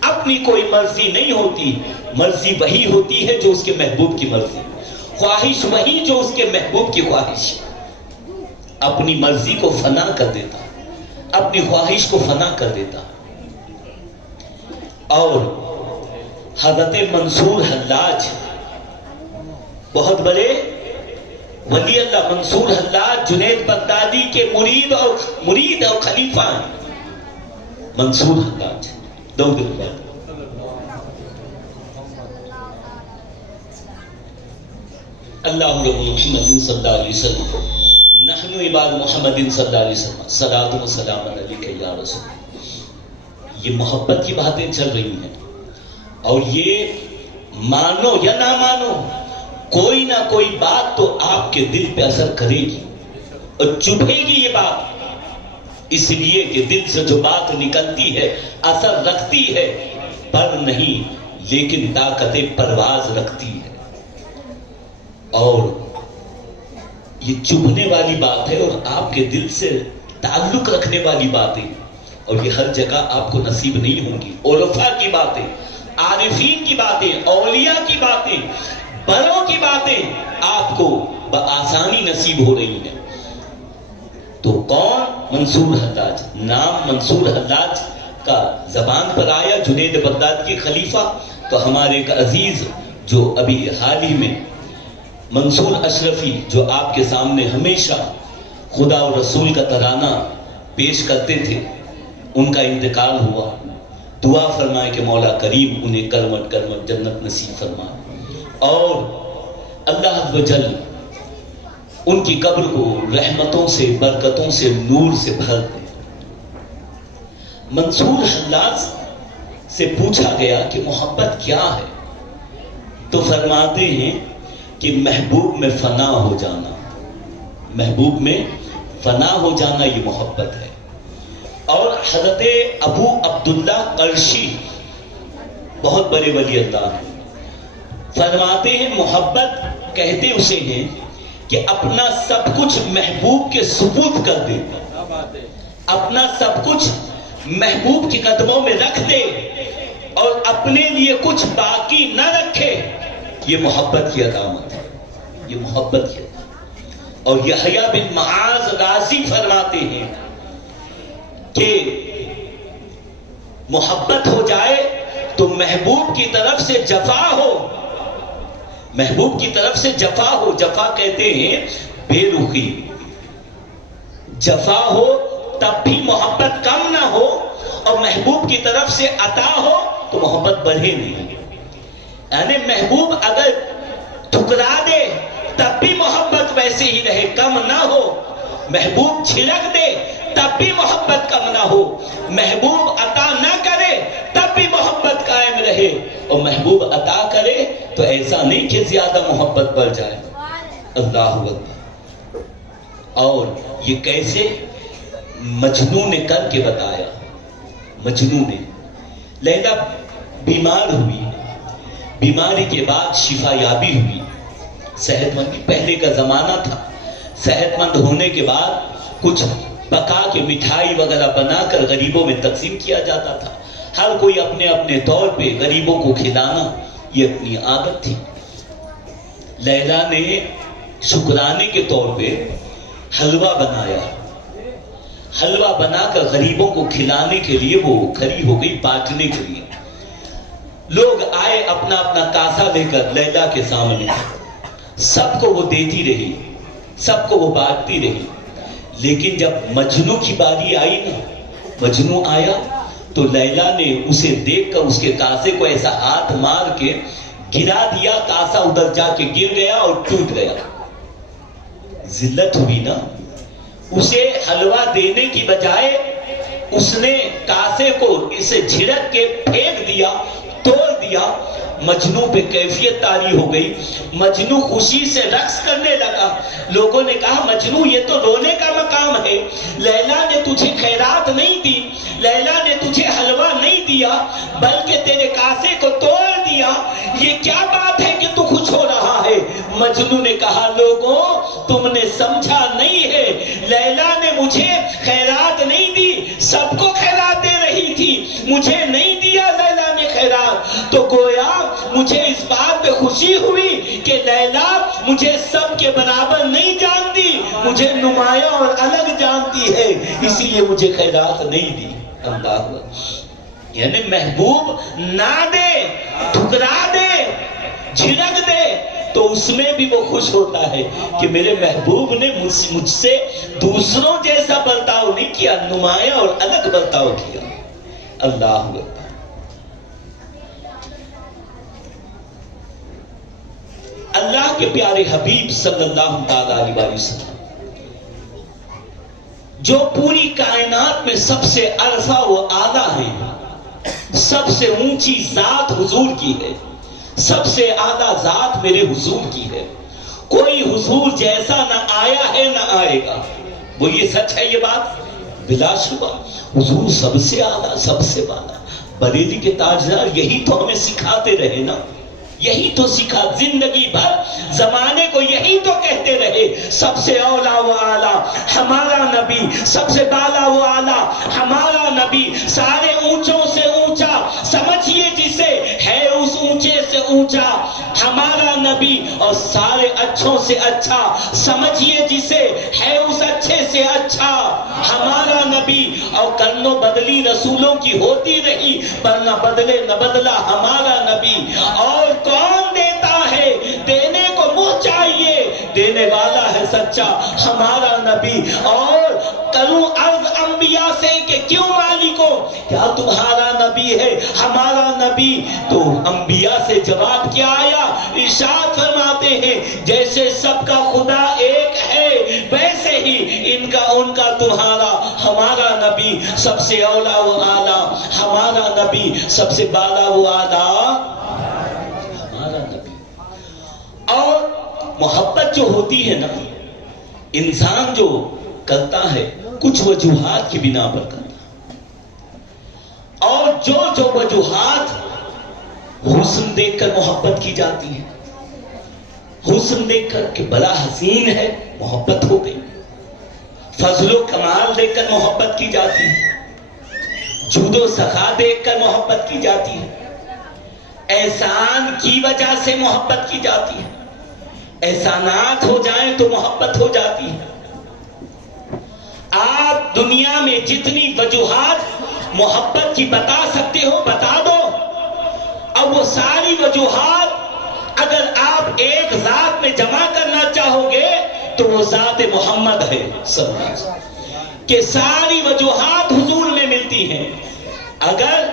اپنی کوئی مرضی نہیں ہوتی۔ مرضی وہی ہوتی ہے جو اس کے محبوب کی مرضی، خواہش وہی جو اس کے محبوب کی خواہش۔ اپنی مرضی کو فنا کر دیتا، اپنی خواہش کو فنا کر دیتا۔ اور حضرت منصور حلاج بہت بڑے ولی اللہ، منصور حلاج جنید بغدادی کے مرید اور خلیفہ ہیں۔ منصور حلاج دو دن بعد اللہ رب محمد صلی اللہ علیہ وسلم نحن عباد محمد صلی اللہ علیہ وسلم صلاۃ و سلام علیک یا رسول۔ یہ محبت کی باتیں چل رہی ہیں، اور یہ مانو یا نہ مانو کوئی نہ کوئی بات تو آپ کے دل پہ اثر کرے گی اور چبھے گی۔ یہ بات اس لیے کہ دل سے جو بات نکلتی ہے اثر رکھتی ہے، پر نہیں لیکن طاقت پرواز رکھتی ہے، اور یہ چبھنے والی بات ہے اور آپ کے دل سے تعلق رکھنے والی باتیں، اور یہ ہر جگہ آپ کو نصیب نہیں ہوں گی۔ عرفاء کی باتیں، عارفین کی باتیں، اولیاء کی باتیں، بڑوں کی باتیں آپ کو بآسانی نصیب ہو رہی ہیں۔ تو کون؟ منصور حلاج۔ نام منصور حلاج کا زبان پر آیا، جنید بغداد کے خلیفہ، تو ہمارے ایک عزیز جو ابھی حال ہی میں منصور اشرفی، جو آپ کے سامنے ہمیشہ خدا اور رسول کا ترانہ پیش کرتے تھے، ان کا انتقال ہوا۔ دعا فرمائے کہ مولا کریم انہیں کرمٹ کرمٹ جنت نصیب فرمائے، اور اللہ عز و جل ان کی قبر کو رحمتوں سے، برکتوں سے، نور سے بھر دے۔ منصور حلاج سے پوچھا گیا کہ محبت کیا ہے، تو فرماتے ہیں کہ محبوب میں فنا ہو جانا، محبوب میں فنا ہو جانا یہ محبت ہے۔ اور حضرت ابو عبداللہ قرشی بہت بڑے ولی اللہ ہیں، فرماتے ہیں محبت کہتے اسے ہیں کہ اپنا سب کچھ محبوب کے سپرد کر دے، اپنا سب کچھ محبوب کے قدموں میں رکھ دے اور اپنے لیے کچھ باقی نہ رکھے۔ یہ محبت کی علامت ہے، یہ محبت کی علامت۔ اور یحییٰ بن معاذ غازی فرماتے ہیں کہ محبت ہو جائے تو محبوب کی طرف سے جفا ہو، محبوب کی طرف سے جفا ہو۔ جفا کہتے ہیں بے رخی، جفا ہو تب بھی محبت کم نہ ہو، اور محبوب کی طرف سے عطا ہو تو محبت بڑھے نہیں۔ یعنی محبوب اگر ٹھکرا دے تب بھی محبت ویسے ہی رہے، کم نہ ہو۔ محبوب چھلک دے تب بھی محبت کم نہ ہو، محبوب عطا نہ کرے تب بھی محبت قائم رہے، اور محبوب عطا کرے تو ایسا نہیں کہ زیادہ محبت بڑھ جائے۔ اللہ اکبر۔ اور یہ کیسے مجنوں نے کر کے بتایا۔ مجنوں نے، لیلا بیمار ہوئی، بیماری کے بعد شفا یابی ہوئی، صحت مند، پہلے کا زمانہ تھا، صحت مند ہونے کے بعد کچھ پکا کے مٹھائی وغیرہ بنا کر غریبوں میں تقسیم کیا جاتا تھا۔ ہر کوئی اپنے اپنے طور پہ غریبوں کو کھلانا یہ اپنی عادت تھی۔ لیلا نے شکرانے کے طور پہ حلوہ بنایا، حلوہ بنا کر غریبوں کو کھلانے کے لیے وہ کھڑی ہو گئی، بانٹنے کے لیے۔ لوگ آئے اپنا اپنا کاسا لے کر لیلا کے سامنے، سب کو وہ دیتی رہی، سب کو وہ بانٹتی رہی۔ لیکن جب مجنوں کی باری آئی نا، مجنوں آیا تو لیلا نے اسے دیکھ کر اس کے کاسے کو ایسا ہاتھ مار کے گرا دیا، کاسا ادھر جا کے گر گیا اور ٹوٹ گیا۔ ذلت ہوئی نا، اسے حلوہ دینے کی بجائے اس نے کاسے کو اسے جھڑک کے پھینک دیا، توڑ دیا۔ مجنو پہ کیفیت طاری ہو گئی، مجنو خوشی سے رقص کرنے لگا۔ لوگوں نے کہا مجنو یہ تو رونے کا مقام ہے، لیلا نے تجھے خیرات نہیں دی، لیلا نے تجھے حلوہ نہیں دیا بلکہ تیرے کاسے کو توڑ دیا، یہ کیا بات ہے کہ تو خوش ہو رہا ہے؟ مجنو نے کہا لوگوں تم نے سمجھا نہیں ہے، لیلا نے مجھے خیرات نہیں دی، سب کو خیرات دے رہی تھی، مجھے نہیں دیا لیلا نے خیرات، تو گویا مجھے اس بات پہ خوشی ہوئی کہ لیلا مجھے سب کے برابر نہیں جانتی، مجھے نمایاں اور الگ جانتی ہے، اسی لیے مجھے خیرات نہیں دی۔ اللہ یعنی محبوب نہ دے، ٹھکرا دے، جھڑک دے تو اس میں بھی وہ خوش ہوتا ہے کہ میرے محبوب نے مجھ سے دوسروں جیسا برتاؤ نہیں کیا، نمایاں اور الگ برتاؤ کیا۔ اللہ اکبر۔ اللہ کے پیارے حبیب صلی اللہ علیہ وسلم جو پوری کائنات میں سب سے عرفہ و اعلیٰ ہے، سب سے اونچی ذات حضور کی ہے، سب سے اعلیٰ ذات میرے حضور کی ہے، کوئی حضور جیسا نہ آیا ہے نہ آئے گا۔ وہ یہ سچ ہے، یہ بات بلا شبہ حضور سب سے اعلیٰ، سب سے بالا۔ بریلی کے تاجدار یہی تو ہمیں سکھاتے رہے نا، یہی تو سکھا، زندگی بھر زمانے کو یہی تو کہتے رہے، سب سے اولا و اعلیٰ ہمارا نبی، سب سے بالا و اعلیٰ ہمارا نبی، سارے اونچوں سے اونچا سمجھیے جسے ہے اس اونچے سے اونچا ہمارا نبی، اور سارے اچھوں سے اچھا سمجھیے جسے ہے اس اچھے سے اچھا ہمارا نبی۔ اور کرنو بدلی رسولوں کی ہوتی رہی پر نہ بدلے نہ بدلا ہمارا نبی۔ اور کون دیتا ہے؟ دینے کو منہ چاہیے، دینے والا ہے سچا ہمارا نبی۔ اور کروں عرض انبیاء سے کہ کیوں مالکو کیا تمہارا نبی ہے ہمارا نبی؟ تو انبیاء سے جواب کیا آیا؟ ارشاد فرماتے ہیں جیسے سب کا خدا ایک ہے ویسے ہی ان کا تمہارا ہمارا نبی، سب سے اولا و اعلیٰ ہمارا نبی، سب سے بالا و اعلیٰ ہمارا نبی۔ اور محبت جو ہوتی ہے نا، انسان جو کرتا ہے کچھ وجوہات کی بنا پر کرتا ہے، اور جو وجوہات حسن دیکھ کر محبت کی جاتی ہے، حسن دیکھ کر کہ بڑا حسین ہے محبت ہو گئی، فضل و کمال دیکھ کر محبت کی جاتی ہے، جود و سخا دیکھ کر محبت کی جاتی ہے، احسان کی وجہ سے محبت کی جاتی ہے، احسانات ہو جائیں تو محبت ہو جاتی ہے۔ آپ دنیا میں جتنی وجوہات محبت کی بتا سکتے ہو بتا دو، اب وہ ساری وجوہات اگر آپ ایک ذات میں جمع کرنا چاہو گے تو وہ ذات محمد ہے صلی اللہ علیہ وسلم، کہ ساری وجوہات حضور میں ملتی ہیں۔ اگر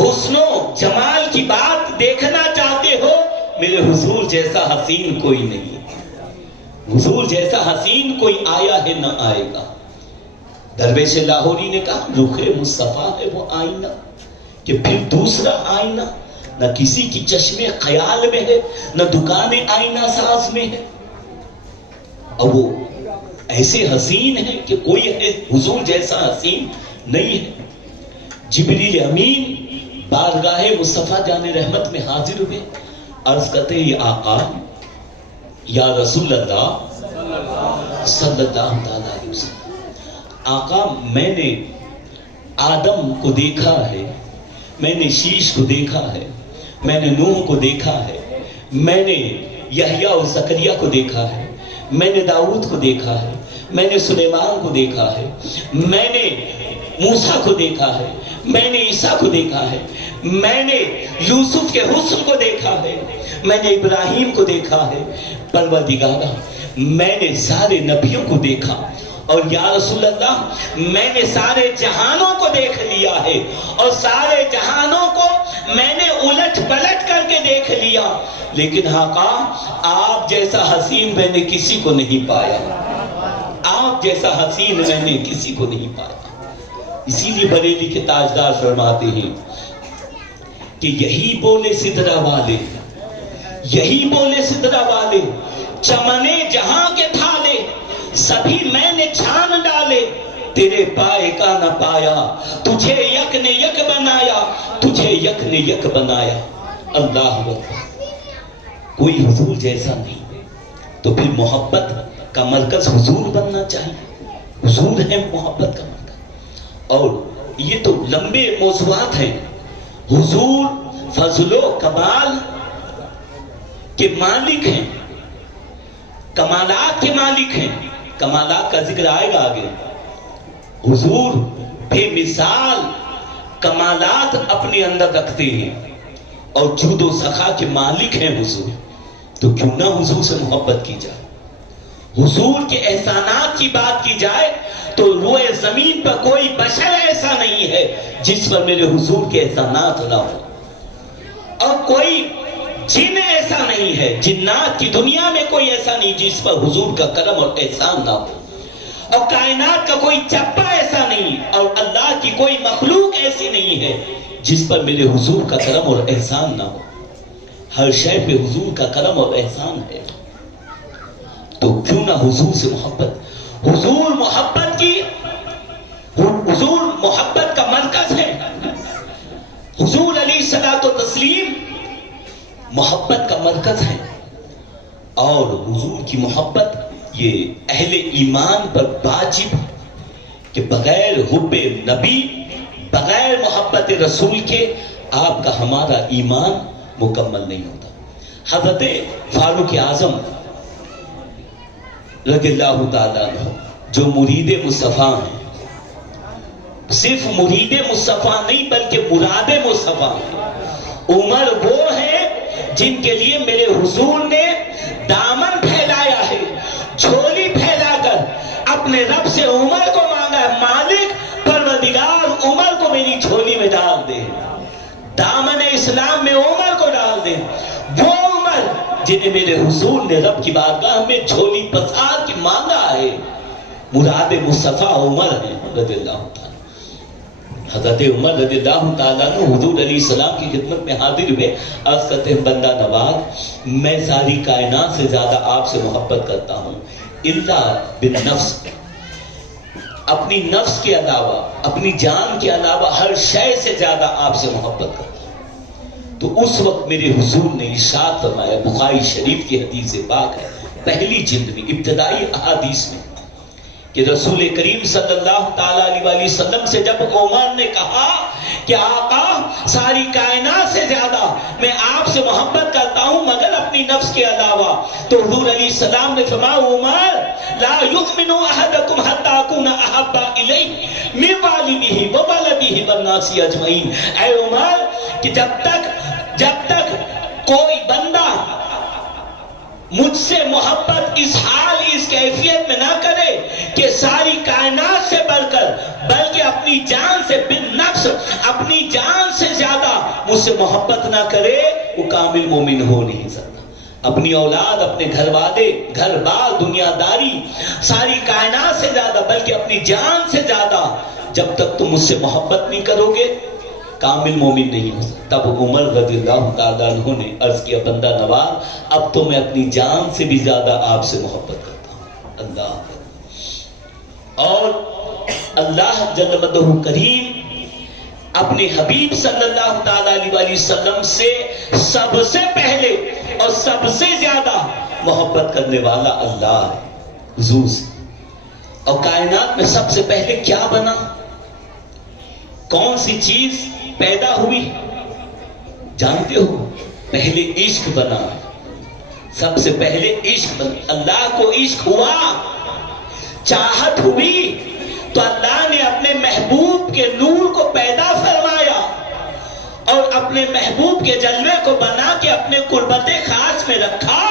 حسن و جمال کی بات دیکھنا چاہتے ہو، میرے حضور جیسا حسین کوئی نہیں، حضور جیسا حسین کوئی آیا ہے نہ آئے گا۔ درویش لاہوری نے کہا رخ مصطفیٰ ہے وہ آئینہ کہ پھر دوسرا آئینہ نہ کسی کی چشمے خیال میں ہے نہ دکان آئینہ ساز میں ہے، اور وہ ایسے حسین ہے کہ کوئی حضور جیسا حسین نہیں ہے۔ جبریل امین بارگاہ مصطفیٰ جان رحمت میں حاضر ہوئے، عرض کرتے ہیں یا آقا یا رسول اللہ صلی اللہ علیہ وسلم، آقا میں نے آدم کو دیکھا ہے، میں نے شیش کو دیکھا ہے، میں نے نوح کو دیکھا ہے، میں نے یحییٰ اور زکریا کو دیکھا ہے، میں نے داؤد کو دیکھا ہے، میں نے سلیمان کو دیکھا ہے، میں نے موسیٰ کو دیکھا ہے، میں نے عیسیٰ کو دیکھا ہے، میں نے یوسف کے حسن کو دیکھا ہے، میں نے ابراہیم کو دیکھا ہے، پروردگارا میں نے سارے نبیوں کو دیکھا، اور یا رسول اللہ میں نے سارے جہانوں کو دیکھ لیا ہے اور سارے جہانوں کو میں نے الٹ پلٹ کر کے دیکھ لیا، لیکن آقا آپ جیسا حسین میں نے کسی کو نہیں پایا، آپ جیسا حسین میں نے کسی کو نہیں پایا۔ اسی لیے بریلی کے تاجدار فرماتے ہیں کہ یہی بولے سدرا والے، یہی بولے سدرا والے، چمنے جہاں کے تھالے سبھی میں نے چھان ڈالے، تیرے پائے کا نہ پایا، تجھے یک نے یک بنایا، تجھے یک نے یک بنایا۔ اللہ اکبر، کوئی حضور جیسا نہیں، تو پھر محبت کا مرکز حضور بننا چاہیے، حضور ہے محبت کا مرکز۔ اور یہ تو لمبے موضوعات ہیں، حضور فضل و کمال کے مالک ہیں، کمالات کے مالک ہیں، کمالات کا ذکر آئے گا آگے۔ حضور بے مثال کمالات اپنے اندر رکھتے ہیں اور جود و سخا کے مالک ہیں حضور، تو کیوں نہ حضور سے محبت کی جائے۔ حضور کے احسانات کی بات کی جائے تو روئے زمین پر کوئی بشر ایسا نہیں ہے جس پر میرے حضور کے احسانات نہ ہو، اور کوئی جن ایسا نہیں ہے، جنات کی دنیا میں کوئی ایسا نہیں جس پر حضور کا کرم اور احسان نہ ہو، اور کائنات کا کوئی چپا ایسا نہیں، اور اللہ کی کوئی مخلوق ایسی نہیں ہے جس پر میرے حضور کا کرم اور احسان نہ ہو۔ ہر شے پہ حضور کا کرم اور احسان ہے، تو کیوں نہ حضور سے محبت۔ حضور محبت کی، حضور محبت کا مرکز ہے، حضور علیہ الصلوۃ والتسلیم محبت کا مرکز ہے، اور حضور کی محبت یہ اہل ایمان پر واجب کہ بغیر حب نبی، بغیر محبت رسول کے آپ کا ہمارا ایمان مکمل نہیں ہوتا۔ حضرت فاروق اعظم رضی اللہ تعالیٰ عنہ جو مرید مصطفیٰ ہیں، صرف مرید مصطفیٰ نہیں بلکہ مراد مصطفیٰ ہیں۔ عمر وہ ہے جن کے لیے میرے حضور نے دامن پھیلایا ہے، جھولی پھیلا کر اپنے رب سے عمر کو مانگا ہے، مالک پروردگار عمر کو میری جھولی میں ڈال دے، دامن اسلام میں عمر کو ڈال دے۔ وہ عمر جنہیں میرے حضور نے رب کی بارگاہ میں جھولی پسار کی مانگا ہے، مراد مصطفیٰ عمر ہے رضی اللہ تعالیٰ۔ حضرت عمر رضی اللہ تعالیٰ عنہ حضور علیہ السلام کی خدمت میں حاضر ہوئے، عرض کرتے ہیں بندہ نواز میں ساری کائنات سے زیادہ آپ سے محبت کرتا ہوں، الا بالنفس، اپنی نفس کے علاوہ، اپنی جان کے علاوہ ہر شے سے زیادہ آپ سے محبت کرتا ہوں۔ تو اس وقت میرے حضور نے ارشاد فرمایا، بخاری شریف کی حدیث پاک ہے، پہلی جلد میں ابتدائی احادیث میں، کہ رسول کریم صلی اللہ تعالیٰ علیہ وسلم سے جب عمر نے کہا کہ آقا ساری کائنات سے زیادہ میں آپ سے محبت کرتا ہوں مگر اپنی نفس کے علاوہ، تو حضور علیہ السلام نے فرمایا عمر لا یؤمن احدکم حتی اکون احب الیہ من والدہ وولدہ والناس اجمعین۔ اے عمر کہ جب تک کوئی بندہ مجھ سے محبت اس حال اس کیفیت میں نہ کرے کہ ساری کائنات سے بڑھ کر بلکہ اپنی جان سے بالنفس، اپنی جان سے زیادہ مجھ سے محبت نہ کرے، وہ کامل مومن ہو نہیں سکتا۔ اپنی اولاد، اپنے گھر والے، گھر بار، دنیا داری، ساری کائنات سے زیادہ بلکہ اپنی جان سے زیادہ جب تک تم مجھ سے محبت نہیں کرو گے کامل مومن نہیں ہو سکتا۔ تب عمر رضی اللہ تعالیٰ عنہ نے عرض کیا بندہ نواز اب تو میں اپنی جان سے بھی زیادہ آپ سے محبت کرتا ہوں۔ اللہ اور اللہ جل مدہ کریم اپنے حبیب صلی اللہ تعالیٰ علیہ وسلم سے سب سے پہلے اور سب سے زیادہ محبت کرنے والا اللہ ہے، حضور سے۔ اور کائنات میں سب سے پہلے کیا بنا، کون سی چیز پیدا ہوئی جانتے ہو؟ پہلے عشق بنا، سب سے پہلے عشق بنا۔ اللہ کو عشق ہوا، چاہت ہوئی تو اللہ نے اپنے محبوب کے نور کو پیدا فرمایا اور اپنے محبوب کے جلوے کو بنا کے اپنے قربت خاص میں رکھا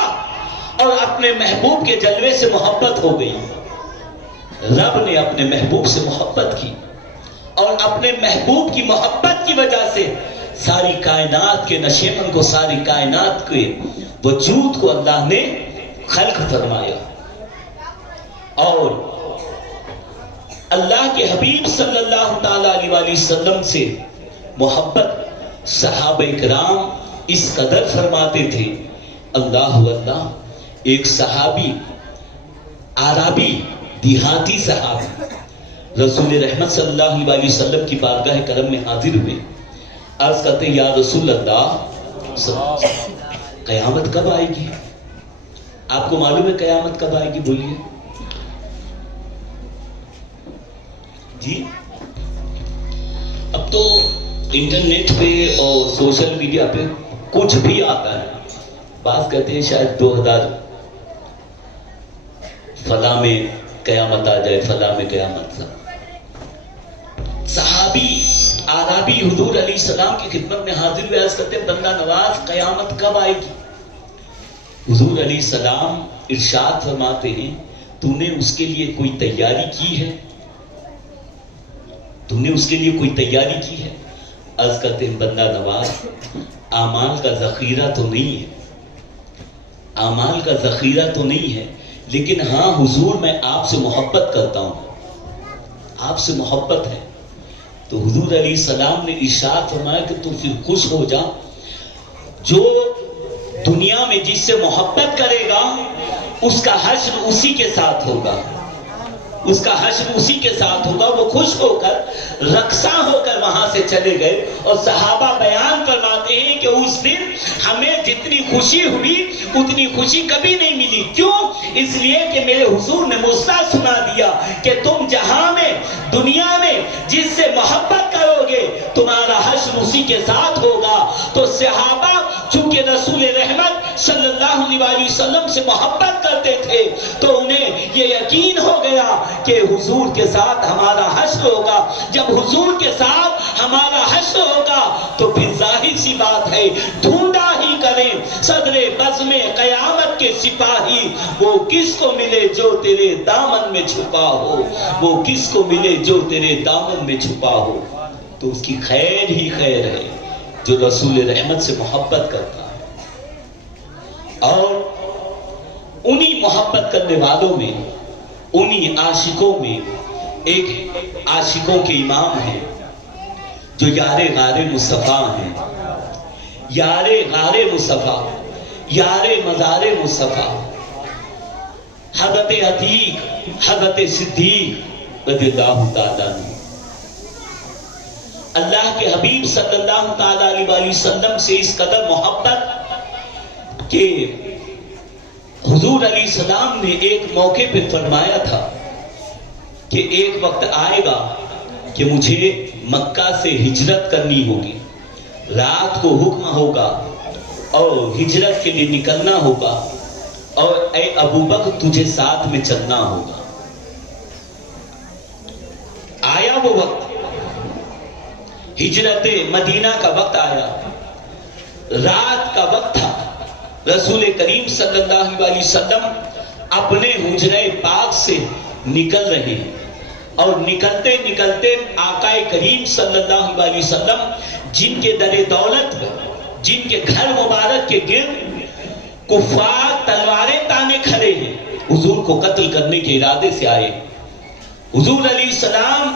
اور اپنے محبوب کے جلوے سے محبت ہو گئی۔ رب نے اپنے محبوب سے محبت کی اور اپنے محبوب کی محبت کی وجہ سے ساری کائنات کے نشیمن کو، ساری کائنات کے وجود کو اللہ نے خلق فرمایا. اور اللہ کے حبیب صلی اللہ تعالی علیہ وسلم سے محبت صحابہ کرام اس قدر فرماتے تھے. اللہ ایک صحابی عربی دیہاتی صحابی رسول رحمت صلی اللہ علیہ وسلم کی بارگاہ کرم میں حاضر ہوئے. عرض کرتے ہیں یا رسول اللہ قیامت کب آئے گی؟ آپ کو معلوم ہے قیامت کب آئے گی؟ بولیے جی. اب تو انٹرنیٹ پہ اور سوشل میڈیا پہ کچھ بھی آتا ہے. بعض کہتے ہیں شاید 2000 فلاں میں قیامت آ جائے، فلاں میں قیامت. صحابی عربی حضور علیہ السلام کی خدمت میں حاضر ہوئے، عرض کرتے ہیں بندہ نواز قیامت کب آئے گی؟ حضور علیہ السلام ارشاد فرماتے ہیں تو نے اس کے لیے کوئی تیاری کی ہے؟ تو نے اس کے لیے کوئی تیاری کی ہے؟ عرض کرتے ہیں بندہ نواز اعمال کا ذخیرہ تو نہیں ہے، اعمال کا ذخیرہ تو نہیں ہے، لیکن ہاں حضور میں آپ سے محبت کرتا ہوں، آپ سے محبت ہے. تو حضور علیہ السلام نے ارشاد فرمایا کہ تو پھر خوش ہو جا، جو دنیا میں جس سے محبت کرے گا اس کا حشر اسی کے ساتھ ہوگا، اس کا حشر اسی کے ساتھ ہوگا. وہ خوش ہو کر رقصاں ہو کر وہاں سے چلے گئے. اور صحابہ بیان فرماتے ہیں کہ اس دن ہمیں جتنی خوشی ہوئی اتنی خوشی کبھی نہیں ملی. کیوں؟ اس لیے کہ میرے حضور نے مجھے سنا دیا کہ تم جہاں میں دنیا میں جس سے محبت کرو گے تمہارا حشر اسی کے ساتھ ہوگا. تو صحابہ چونکہ رسول رحمت صلی اللہ علیہ وسلم سے محبت کرتے تھے تو انہیں یہ یقین ہو گیا کہ حضور کے ساتھ ہمارا حشر ہوگا. جب حضور کے ساتھ ہمارا حشر ہوگا تو پھر ظاہر سی بات ہے ڈھونڈا ہی کریں صدر بزم قیامت کے سپاہی، وہ کس کو ملے جو تیرے دامن میں چھپا ہو، وہ کس کو ملے جو تیرے دامن میں چھپا ہو. تو اس کی خیر ہی خیر ہے جو رسول رحمت سے محبت کرتا ہے. اور انہی محبت کرنے والوں میں، انہی عاشقوں میں ایک عاشقوں کے امام ہیں جو یار غار مصطفیٰ ہیں. یار غار مصطفیٰ، یار مزار مصطفیٰ، حضرت عتیق، حضرت صدیق رضی اللہ تعالیٰ عنہ. اللہ کے حبیب صلی اللہ تعالیٰ علیہ وسلم سے اس قدر محبت کہ حضور علیہ السلام نے ایک موقع پہ فرمایا تھا کہ ایک وقت آئے گا کہ مجھے مکہ سے ہجرت کرنی ہوگی، رات کو حکم ہوگا اور ہجرت کے لیے نکلنا ہوگا، اور اے ابو بکر تجھے ساتھ میں چلنا ہوگا. آیا وہ وقت، ہجرت مدینہ کا وقت آیا، رات کا وقت تھا. رسول کریم صلی اللہ علیہ وسلم اپنے حجرہ پاک سے نکل رہے ہیں اور نکلتے نکلتے آقا کریم صلی اللہ علیہ وسلم جن کے در دولت میں، جن کے گھر مبارک کے گرد کفار تلواریں تانے کھڑے ہیں، حضور کو قتل کرنے کے ارادے سے آئے. حضور علیہ السلام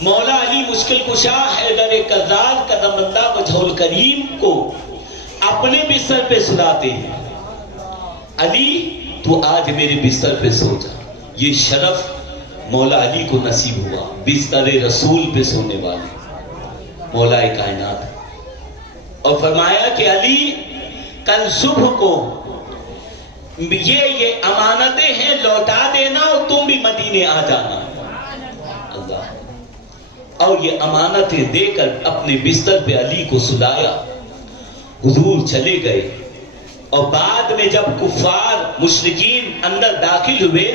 مولا علی مشکل کشا حیدر کرار قدم اللہ وجہ الکریم کو اپنے بستر پہ سلاتے ہیں. علی تو آج میرے بستر پہ سو جا. یہ شرف مولا علی کو نصیب ہوا، بستر رسول پہ سونے والے مولا کائنات. اور فرمایا کہ علی کل صبح کو یہ امانتیں ہیں لوٹا دینا اور تم بھی مدینے آ جانا. اللہ. اور یہ امانتیں دے کر اپنے بستر پہ علی کو سلایا. حضور چلے گئے اور بعد میں جب کفار مشرکین اندر داخل ہوئے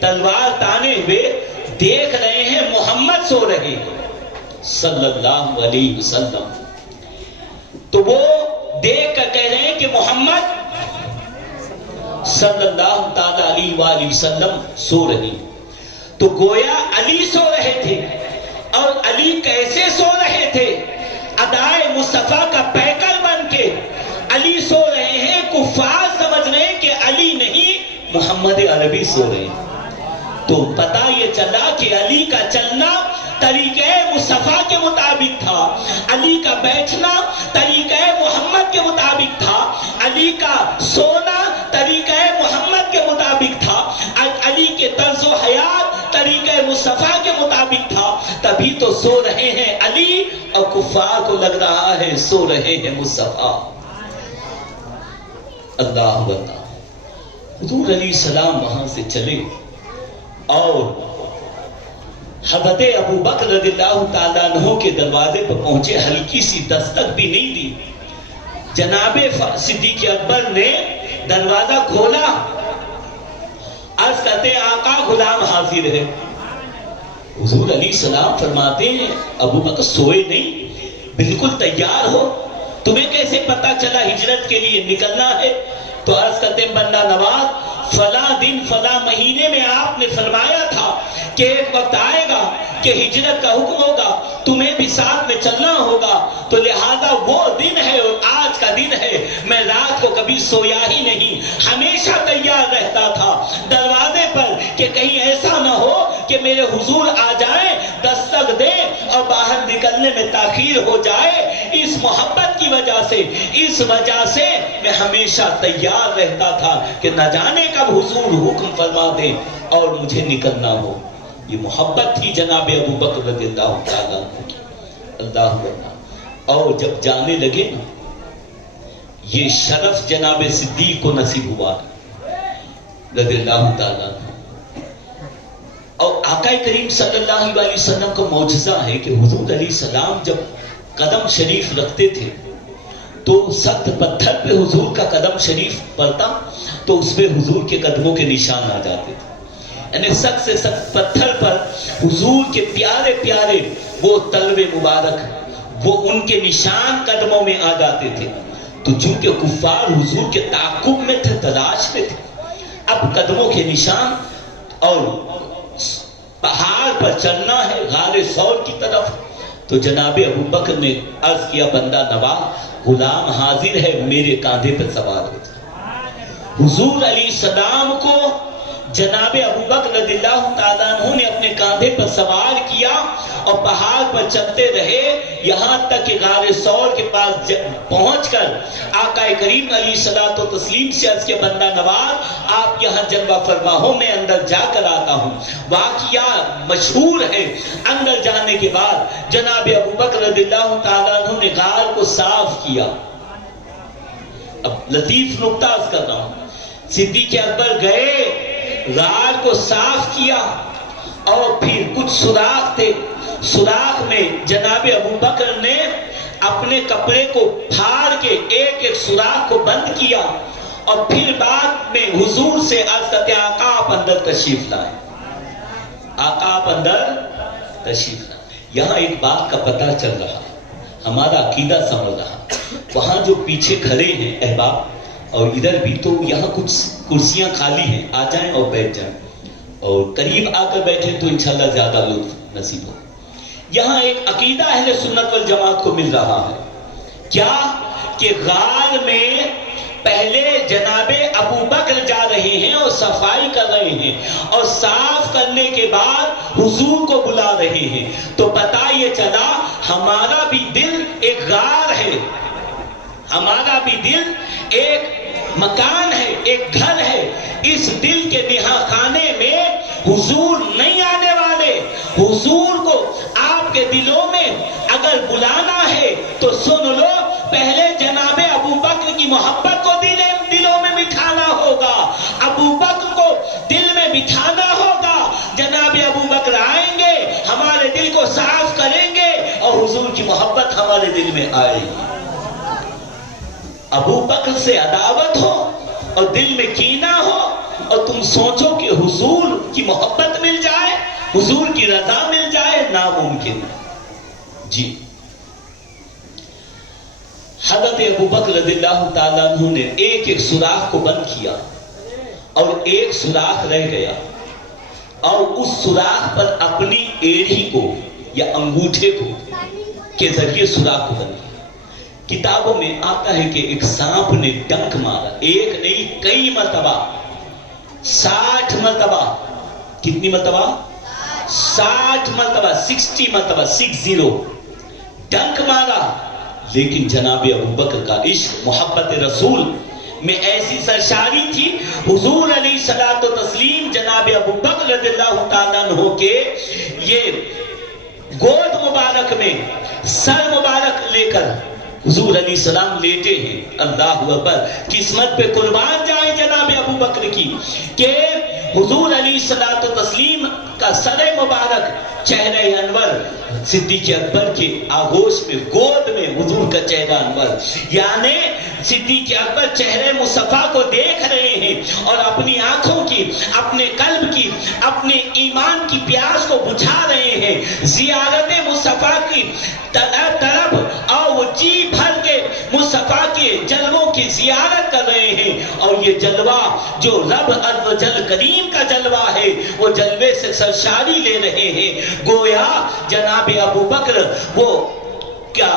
تلوار تانے ہوئے دیکھ رہے ہیں محمد سو رہے ہیں صلی اللہ علیہ وسلم، تو وہ دیکھ کر کہہ رہے ہیں کہ محمد صلی اللہ تعالی علیہ وآلہ وسلم سو رہے. تو گویا علی سو رہے تھے، اور علی کیسے سو رہے تھے؟ ادائے مصطفیٰ کا پیکر بن کے علی سو رہے ہیں، کفار سمجھ رہے ہیں کہ علی نہیں محمد عربی سو رہے ہیں۔ تو پتہ یہ چلا کہ علی کا چلنا طریقہ مصطفیٰ کے مطابق تھا، علی کا بیٹھنا طریقہ محمد کے مطابق تھا، علی کا سونا طریقہ محمد کے مطابق تھا، علی کے طرز و حیات طریقہ مصطفیٰ کے مطابق تھا، تبھی تو سو رہے ہیں علی اور کفار کو لگ رہا ہے سو رہے ہیں مصطفیٰ۔ اللہ اللہ، حضور علیہ السلام وہاں سے چلے اور حضرت ابو بکر رضی اللہ تعالیٰ عنہ کے دروازے پر پہنچے، ہلکی سی دستک بھی نہیں دی، جناب صدیق اکبر نے دروازہ کھولا، عرض کرتے آقا غلام حاضر ہے۔ حضور علیہ السلام فرماتے ہیں ابو بکر سوئے نہیں، بالکل تیار ہو، تمہیں کیسے پتا چلا ہجرت کے لیے نکلنا ہے؟ تو عرض کرتے ہیں بندہ نواز فلاں دن فلاں مہینے میں آپ نے فرمایا تھا کہ ایک وقت آئے گا کہ ہجرت کا حکم ہوگا، تمہیں بھی ساتھ میں چلنا ہوگا، تو لہذا وہ دن ہے اور آج کا دن ہے، میں رات کو کبھی سویا ہی نہیں، ہمیشہ تیار رہتا تھا دروازے پر کہ کہیں ایسا نہ ہو کہ میرے حضور آ جائیں، دستک دے اور باہر نکلنے میں تاخیر ہو جائے۔ اس محبت کی وجہ سے، اس وجہ سے میں ہمیشہ تیار رہتا تھا کہ نہ جانے کب حضور حکم فرما دیں اور مجھے نکلنا ہو۔ یہ محبت تھی جناب ابو بکر رضی اللہ تعالیٰ عنہ کی۔ اللہ اللہ، اور جب جانے لگے نا، یہ شرف جناب صدیق کو نصیب ہوا رضی اللہ تعالیٰ عنہ۔ اور آقا کریم صلی اللہ علیہ وسلم کا معجزہ ہے کہ حضور علیہ السلام جب قدم شریف رکھتے تھے تو سخت پتھر پہ حضور کا قدم شریف پڑتا تو اس پہ حضور کے قدموں کے نشان آ جاتے تھے، یعنی سخت سے سخت پتھر پر حضور کے پیارے پیارے وہ تلوے مبارک، وہ ان کے نشان قدموں میں آ جاتے تھے۔ تو چونکہ کفار حضور کے تعاقب میں تھے، تلاش میں تھے، اب قدموں کے نشان، اور پہاڑ پر چلنا ہے غار ثور کی طرف، تو جناب ابو بکر نے عرض کیا بندہ نواز غلام حاضر ہے، میرے کاندھے پر سوار ہو جائے۔ حضور علیہ السلام کو جناب ابو بکر رضی اللہ تعالیٰ عنہ نے اپنے کاندھے پر سوار کیا اور پہاڑ پر چلتے رہے، یہاں تک کہ غار ثور کے پاس پہنچ کر آقا کریم علیہ الصلوۃ والتسلیم سے عرض کیا بندہ نواز آپ یہاں جلوہ فرما ہو، میں اندر جا کر آتا ہوں۔ واقعہ مشہور ہے، اندر جانے کے بعد جناب ابو بکر رضی اللہ تعالیٰ عنہ نے غار کو صاف کیا۔ اب لطیف نکتہ عرض کر رہا ہوں، صدیق اکبر گئے، غار کو صاف کیا، اور پھر کچھ سوراخ تھے، سوراخ میں جناب ابو بکر نے اپنے کپڑے کو پھاڑ کے ایک ایک سوراخ کو بند کیا، اور پھر بعد میں حضور سے عرض کرتے آقا آپ اندر تشریف لائیں، آقا آپ اندر تشریف لائیں۔ یہاں ایک بات کا پتہ چل رہا، ہمارا عقیدہ سمجھ رہا، وہاں جو پیچھے کھڑے ہیں احباب اور ادھر بھی، تو یہاں کچھ کرسیاں خالی ہیں، آ جائیں اور بیٹھ جائیں، اور قریب آ کر بیٹھیں تو انشاءاللہ زیادہ لطف نصیب ہو۔ یہاں ایک عقیدہ اہل سنت والجماعت کو مل رہا ہے، کیا کہ غار میں پہلے جناب ابو بکر جا رہے ہیں اور صفائی کر رہے ہیں، اور صاف کرنے کے بعد حضور کو بلا رہے ہیں، تو پتہ یہ چلا ہمارا بھی دل ایک غار ہے، ہمارا بھی دل ایک مکان ہے، ایک گھر ہے، اس دل کے نہا خانے میں حضور نہیں آنے والے۔ حضور کو آپ کے دلوں میں اگر بلانا ہے تو سن لو، پہلے جناب ابو بکر کی محبت کو دلوں میں بٹھانا ہوگا، ابو بکر کو دل میں بٹھانا ہوگا، جناب ابو بکر آئیں گے، ہمارے دل کو صاف کریں گے اور حضور کی محبت ہمارے دل میں آئے گی۔ ابو بکر سے عداوت ہو اور دل میں کینہ ہو اور تم سوچو کہ حضور کی محبت مل جائے، حضور کی رضا مل جائے، ناممکن جی۔ حضرت ابو بکر رضی اللہ تعالیٰ عنہ نے ایک ایک سوراخ کو بند کیا اور ایک سوراخ رہ گیا، اور اس سوراخ پر اپنی ایڑی کو یا انگوٹھے کو کے ذریعے سوراخ کو بند کیا۔ کتابوں میں آتا ہے کہ ایک سانپ نے ڈنک مارا، ایک نہیں کئی مرتبہ، 60 مرتبہ۔ کتنی مرتبہ؟ 60 مرتبہ، 60 مرتبہ، 60 ڈنک مارا، لیکن جناب ابوبکر کا عشق محبت رسول میں ایسی سرشاری تھی، حضور علیہ الصلوۃ والتسلیم جناب ابوبکر رضی اللہ تعالیٰ عنہ کے یہ گود مبارک میں سر مبارک لے کر حضور علیہ السلام لیٹے ہیں۔ اللہ اکبر، قسمت پہ قربان جائیں جناب ابوبکر کی کہ حضور علیہ الصلوۃ والتسلیم کا سر مبارک چہرہ انور صدیق اکبر کے آغوش میں، گود میں حضور کا چہرہ انور، یعنی صدیق اکبر چہرے مصطفیٰ کو دیکھ رہے ہیں اور اپنی آنکھوں کی، اپنے قلب کی، اپنے ایمان کی پیاس کو بجھا رہے ہیں، زیارت مصطفیٰ کی طرف اور وہ جی بھر کے مصطفیٰ کے جلووں کی زیارت کر رہے ہیں۔ اور یہ جلوہ جو رب عز و جل کریم کا جلوہ ہے، وہ جلوے سے سرشاری لے رہے ہیں۔ گویا جناب ابوبکر وہ کیا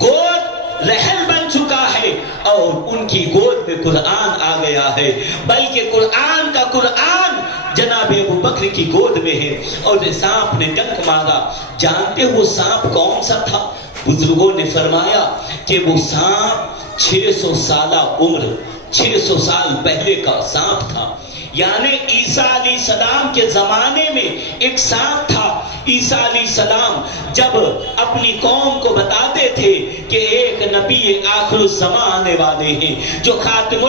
گود رحل بن چکا ہے اور ان کی گود میں قرآن آ گیا ہے، بلکہ قرآن کا قرآن جناب ابوبکر کی گود میں ہے۔ اور سانپ نے ڈنک مارا، جانتے ہو سانپ کون سا تھا؟ بزرگوں نے فرمایا کہ وہ سانپ 600 سالہ عمر، 600 سال پہلے کا سانپ تھا، یعنی عیسیٰ علیہ السلام کے زمانے میں ایک سانپ تھا۔ عیسیٰ علیہ السلام جب اپنی قوم کو بتاتے تھے کہ ایک نبی آخر الزمان آنے والے ہیں جو خاتم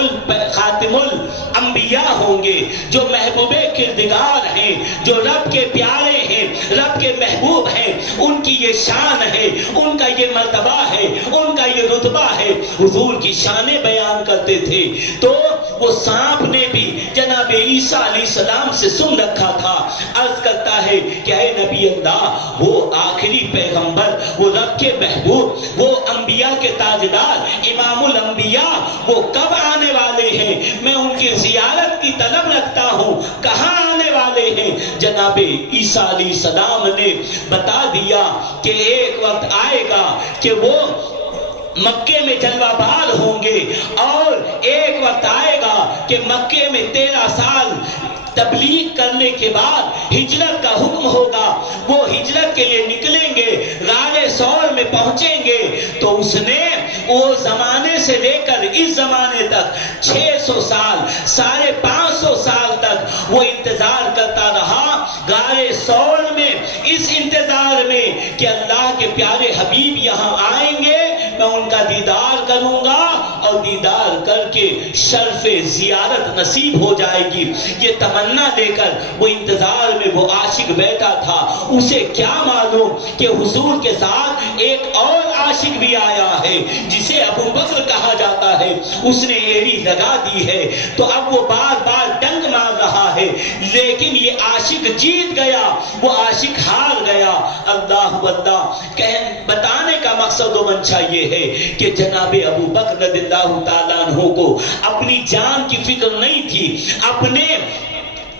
الانبیاء ہوں گے، جو محبوب کردگار ہیں، جو رب کے پیارے ہیں، رب کے محبوب ہیں، ان کی یہ شان ہے، ان کا یہ مرتبہ ہے، ان کا یہ رتبہ ہے، حضور کی شانیں بیان کرتے تھے۔ تو وہ سانپ نے بھی جناب عیسیٰ علیہ السلام سے سن رکھا تھا، عرض کرتا ہے کہ اے نبی اللہ، وہ آخری پیغمبر، وہ رب کے محبوب، وہ انبیاء کے تاجدار، امام الانبیاء، وہ کب آنے والے ہیں؟ میں ان کی زیارت کی طلب رکھتا ہوں، کہاں آنے والے ہیں؟ جناب عیسیٰ علیہ السلام نے بتا دیا کہ ایک وقت آئے گا کہ وہ مکے میں جلوہ بار ہوں گے، اور ایک وقت آئے گا کہ مکے میں 13 سال تبلیغ کرنے کے بعد ہجرت کا حکم ہوگا، وہ ہجرت کے لیے نکلیں گے، غار ثور میں پہنچیں گے۔ تو اس نے وہ زمانے سے لے کر اس زمانے تک 600 سال، 550 سال تک وہ انتظار کرتا رہا غار ثور میں، اس انتظار میں کہ اللہ کے پیارے حبیب یہاں آئیں گے، میں ان کا دیدار کروں گا اور دیدار کر کے شرف زیارت نصیب ہو جائے گی۔ یہ تمنا لے کر وہ انتظار میں وہ عاشق بیٹھا تھا۔ اسے کیا معلوم کہ حضور کے ساتھ ایک اور عاشق بھی آیا ہے جسے ابوبکر کہا جاتا ہے، اس نے ایڑی لگا دی ہے۔ تو اب وہ بار بار ڈنک مار رہا ہے، لیکن یہ عاشق جیت گیا، وہ عاشق ہار گیا۔ اللہ بتانے کا مقصد و منشا یہ ہے کہ جناب ابوبکر رضی اللہ تعالیٰ عنہ کو اپنی جان کی فکر نہیں تھی، اپنے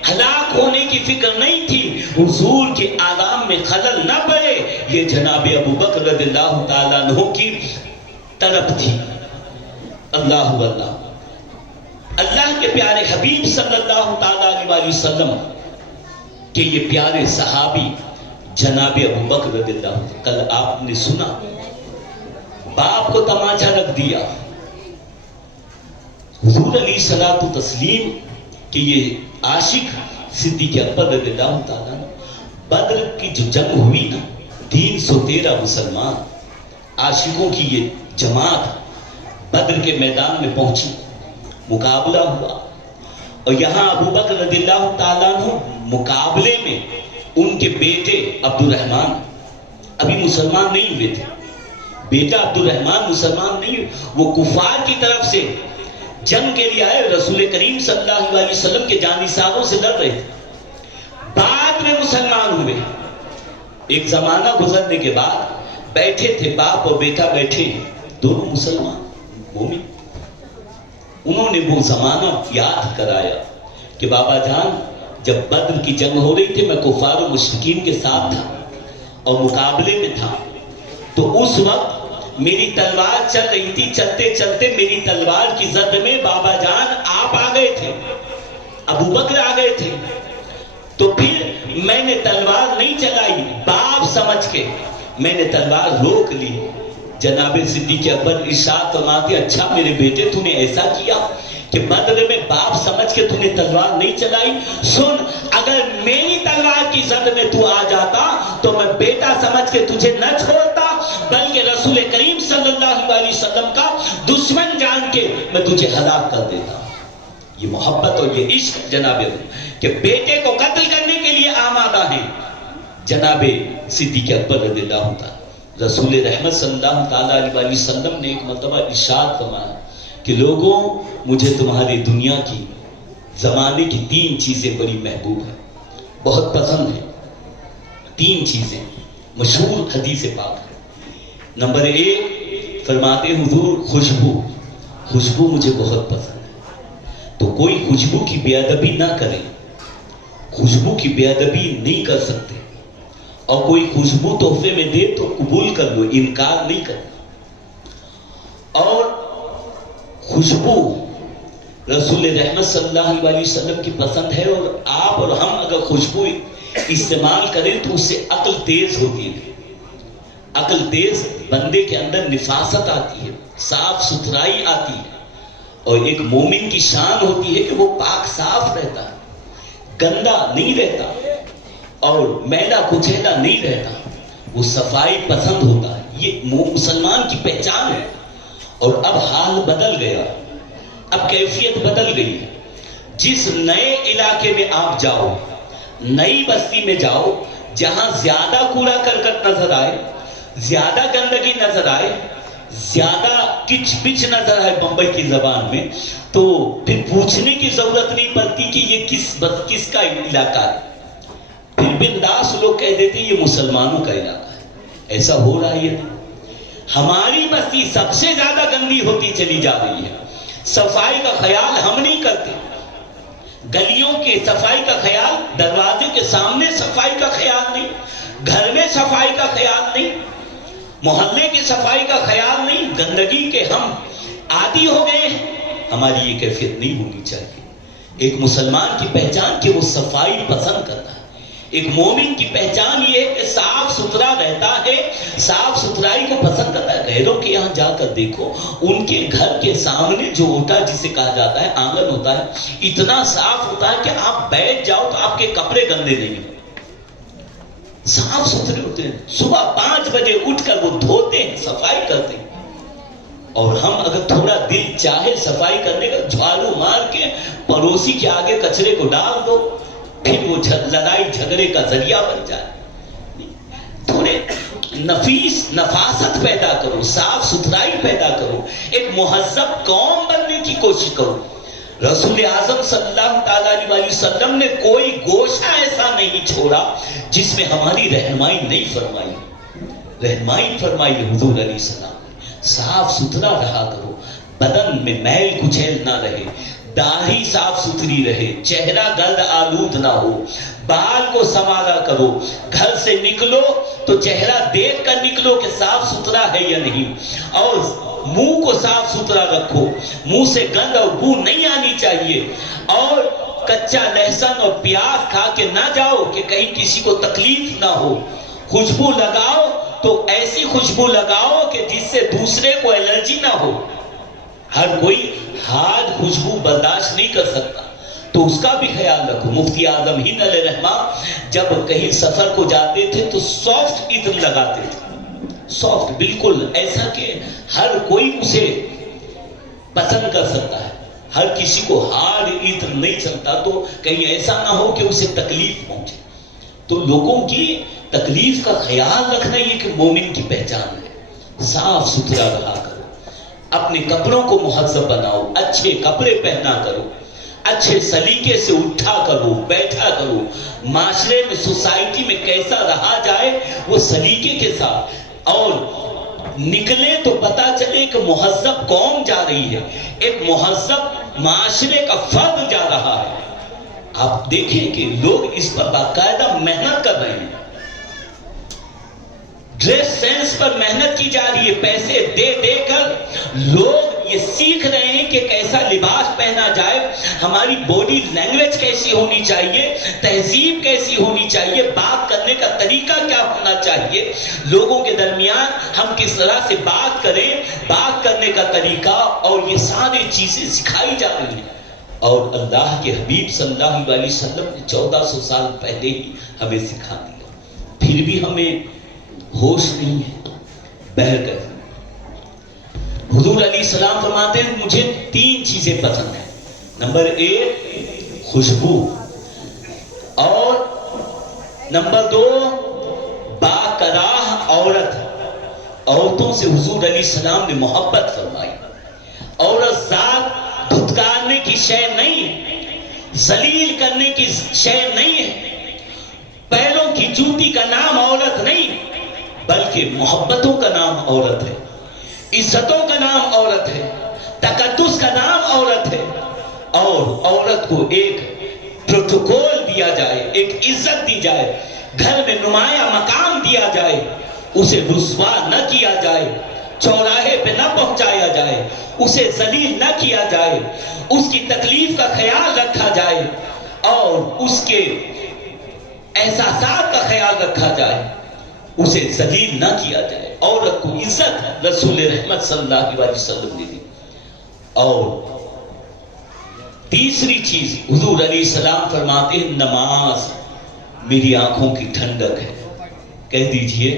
ہلاک ہونے کی فکر نہیں تھی، حضور کے آرام میں خلل نہ پڑے، یہ جناب ابوبکر رضی اللہ تعالیٰ عنہ کی طلب تھی۔ اللہ اللہ کے پیارے حبیب صلی اللہ تعالیٰ علیہ وسلم کہ یہ پیارے صحابی جناب ابوبکر رضی اللہ عنہ، کل آپ نے سنا باپ کو تماچا رکھ دیا، حضور علیہ الصلوۃ والتسلیم کہ یہ عاشق صدیق اکبر رضی اللہ تعالیٰ بدر کی جو جنگ ہوئی نا، 313 مسلمان عاشقوں کی یہ جماعت بدر کے میدان میں پہنچی، مقابلہ ہوا، اور یہاں ابوبکر رضی اللہ تعالیٰ عنہ مقابلے میں ان کے بیٹے عبد الرحمن ابھی مسلمان نہیں ہوئے تھے، بیٹا عبد الرحمن مسلمان نہیں، وہ کفار کی طرف سے جنگ کے لیے آئے، رسول کریم صلی اللہ علیہ وسلم کے جانثاروں سے لڑ رہے تھے، بعد میں مسلمان ہوئے۔ ایک زمانہ گزرنے کے بعد بیٹھے تھے، باپ اور بیٹا بیٹھے ہیں، دونوں مسلمان مومن، انہوں نے وہ زمانہ یاد کرایا کہ بابا جان جب بدر کی جنگ ہو رہی تھی، میں کفار و مشرکین کے ساتھ تھا اور مقابلے میں تھا، تو اس وقت میری تلوار چل رہی تھی، چلتے چلتے میری تلوار کی زد میں بابا جان آپ آ گئے تھے، ابو بکر آ گئے تھے، تو پھر میں نے تلوار نہیں چلائی، باپ سمجھ کے میں نے تلوار روک لی۔ جناب صدیق اکبر ارشاد فرماتے، اچھا میرے بیٹے تو نے ایسا کیا کہ بدر میں باپ سمجھ کے تو نے تلوار نہیں چلائی؟ سن، اگر میری تلوار کی زد میں تو آ جاتا تو میں بیٹا سمجھ کے تجھے نہ چھوڑتا، بلکہ رسول کریم صلی اللہ علیہ وسلم کا دشمن جان کے میں تجھے ہلاک کر دیتا۔ یہ محبت اور یہ عشق جناب کہ بیٹے کو قتل کرنے کے لیے آمادہ ہیں جناب صدیق اکبر رضی اللہ تعالیٰ۔ رسول رحمت صلی اللہ تعالیٰ علیہ وسلم نے ایک مرتبہ ارشاد فرمایا کہ لوگوں، مجھے تمہاری دنیا کی زمانے کی 3 چیزیں بڑی محبوب ہیں، بہت پسند ہیں۔ 3 چیزیں مشہور حدیث پاک ہے۔ نمبر 1 فرماتے حضور، خوشبو مجھے بہت پسند ہے، تو کوئی خوشبو کی بے ادبی نہ کرے، خوشبو کی بے ادبی نہیں کر سکتے، اور کوئی خوشبو تحفے میں دے تو قبول کر لو، انکار نہیں کرنا۔ اور خوشبو رسول رحمت صلی اللہ علیہ وسلم کی پسند ہے، اور آپ اور ہم اگر خوشبو استعمال کریں تو اس سے عقل تیز ہوتی ہے، عقل تیز، بندے کے اندر نفاست آتی ہے، صاف ستھرائی آتی ہے، اور ایک مومن کی شان ہوتی ہے کہ وہ پاک صاف رہتا ہے، گندا نہیں رہتا اور میلا کچیلا نہیں رہتا، وہ صفائی پسند ہوتا ہے۔ یہ مسلمان کی پہچان ہے۔ اور اب حال بدل گیا، اب کیفیت بدل گئی ہے۔ جس نئے علاقے میں آپ جاؤ، نئی بستی میں جاؤ، جہاں زیادہ کوڑا کرکٹ نظر آئے، زیادہ گندگی نظر آئے، زیادہ کچ پچ نظر آئے بمبئی کی زبان میں، تو پھر پوچھنے کی ضرورت نہیں پڑتی کہ یہ کس کا علاقہ ہے، پھر بنداس لوگ کہہ دیتے ہیں یہ مسلمانوں کا علاقہ ہے۔ ایسا ہو رہا ہے۔ ہماری بستی سب سے زیادہ گندی ہوتی چلی جا رہی ہے، صفائی کا خیال ہم نہیں کرتے، گلیوں کے صفائی کا خیال، دروازے کے سامنے صفائی کا خیال نہیں، گھر میں صفائی کا خیال نہیں، محلے کی صفائی کا خیال نہیں، گندگی کے ہم عادی ہو گئے ہیں۔ ہماری یہ کیفیت نہیں ہونی چاہیے۔ ایک مسلمان کی پہچان کہ وہ صفائی پسند کرتا ہے، ایک مومن کی پہچان یہ ہے کہ صاف ستھرا رہتا ہے، صاف ستھرائی کو پسند کرتا ہے۔ غیروں کے یہاں جا کر دیکھو، ان کے گھر کے سامنے جو اوٹا جسے کہا جاتا ہے، آنگن ہوتا ہے، اتنا صاف ہوتا ہے کہ آپ بیٹھ جاؤ تو آپ کے کپڑے گندے نہیں ہوتے، صاف ستھرے ہوتے ہیں۔ صبح 5 بجے اٹھ کر وہ دھوتے ہیں، صفائی کرتے ہیں۔ اور ہم اگر تھوڑا دل چاہے صفائی کرنے کا، جھاڑو مار کے پڑوسی کے آگے کچرے کو ڈال دو، پھر وہ لڑائی جھگڑے کا ذریعہ بن جائے۔ تھوڑے نفاست پیدا کرو، صاف ستھرائی پیدا کرو، ایک مہذب قوم بننے کی کوشش کرو۔ رسول اعظم صلی اللہ تعالیٰ علیہ وسلم نے کوئی گوشہ ایسا نہیں چھوڑا جس میں ہماری رہنمائی نہیں فرمائی، رہنمائی فرمائی حضور علیہ السلام۔ صاف ستھرا رہا کرو، بدن میں میل کچیل نہ رہے، داڑھی صاف ستھری رہے، چہرہ گرد آلود نہ ہو، بال کو سنوارا کرو، گھر سے نکلو تو چہرہ دیکھ کر نکلو کہ صاف ستھرا ہے یا نہیں، اور منہ کو صاف ستھرا رکھو، منہ سے گند اور بو نہیں آنی چاہیے، اور کچا لہسن اور پیاز کھا کے نہ جاؤ کہ کہیں کسی کو تکلیف نہ ہو۔ خوشبو لگاؤ تو ایسی خوشبو لگاؤ کہ جس سے دوسرے کو الرجی نہ ہو۔ ہر کوئی ہارڈ خوشبو برداشت نہیں کر سکتا، تو اس کا بھی خیال رکھو۔ مفتی اعظم ہند علیہ رحمہ جب کہیں سفر کو جاتے تھے تو سافٹ عطر لگاتے تھے، سافٹ، بالکل ایسا کہ ہر کوئی اسے پسند کر سکتا ہے، ہر کسی کو ہارڈ عطر نہیں چلتا، تو کہیں ایسا نہ ہو کہ اسے تکلیف پہنچے۔ تو لوگوں کی تکلیف کا خیال رکھنا یہ کہ مومن کی پہچان ہے۔ صاف ستھرا رہا کرو، اپنے کپڑوں کو مہذب بناؤ، اچھے کپڑے پہنا کرو، اچھے سلیقے سے اٹھا کرو، بیٹھا کرو۔ معاشرے میں، سوسائٹی میں کیسا رہا جائے وہ سلیقے کے ساتھ، اور نکلے تو پتا چلے کہ مہذب قوم جا رہی ہے، ایک مہذب معاشرے کا فرد جا رہا ہے۔ آپ دیکھیں کہ لوگ اس پر باقاعدہ محنت کر رہے ہیں، ڈریس سینس پر محنت کی جا رہی ہے، پیسے دے دے کر لوگ یہ سیکھ رہے ہیں کہ کیسا لباس پہنا جائے، ہماری باڈی لینگویج کیسی ہونی چاہیے، تہذیب کیسی ہونی چاہیے، بات کرنے کا طریقہ کیا ہونا چاہیے، لوگوں کے درمیان ہم کس طرح سے بات کریں، بات کرنے کا طریقہ، اور یہ ساری چیزیں سکھائی جا رہی ہیں۔ اور اللہ کے حبیب صلی اللہ علیہ وسلم نے 1400 سال پہلے ہی ہمیں سکھا دیا، پھر بھی ہمیں ہوش نہیں ہے، بہر کر۔ حضور علیہ السلام فرماتے ہیں مجھے 3 چیزیں پسند ہیں۔ نمبر 1 خوشبو، اور نمبر 2 باکراہ عورت، عورتوں سے حضور علیہ السلام نے محبت فرمائی۔ عورت ذات دھتکارنے کی شے نہیں، ذلیل کرنے کی شے نہیں ہے، پیروں کی جوتی کا نام عورت نہیں، بلکہ محبتوں کا نام عورت ہے، عزتوں کا نام عورت ہے، تقدس کا نام عورت ہے۔ اور عورت کو ایک پروٹوکول دیا جائے، ایک عزت دی جائے، گھر میں نمایاں مقام دیا جائے، اسے رسوا نہ کیا جائے، چوراہے پہ نہ پہنچایا جائے، اسے ذلیل نہ کیا جائے، اس کی تکلیف کا خیال رکھا جائے، اور اس کے احساسات کا خیال رکھا جائے، اسے ذلیل نہ کیا جائے۔ عورت کو عزت رسول رحمت صلی اللہ علیہ وسلم نے دی۔ اور تیسری چیز حضور علیہ السلام فرماتے ہیں نماز میری آنکھوں کی ٹھنڈک ہے، کہہ دیجئے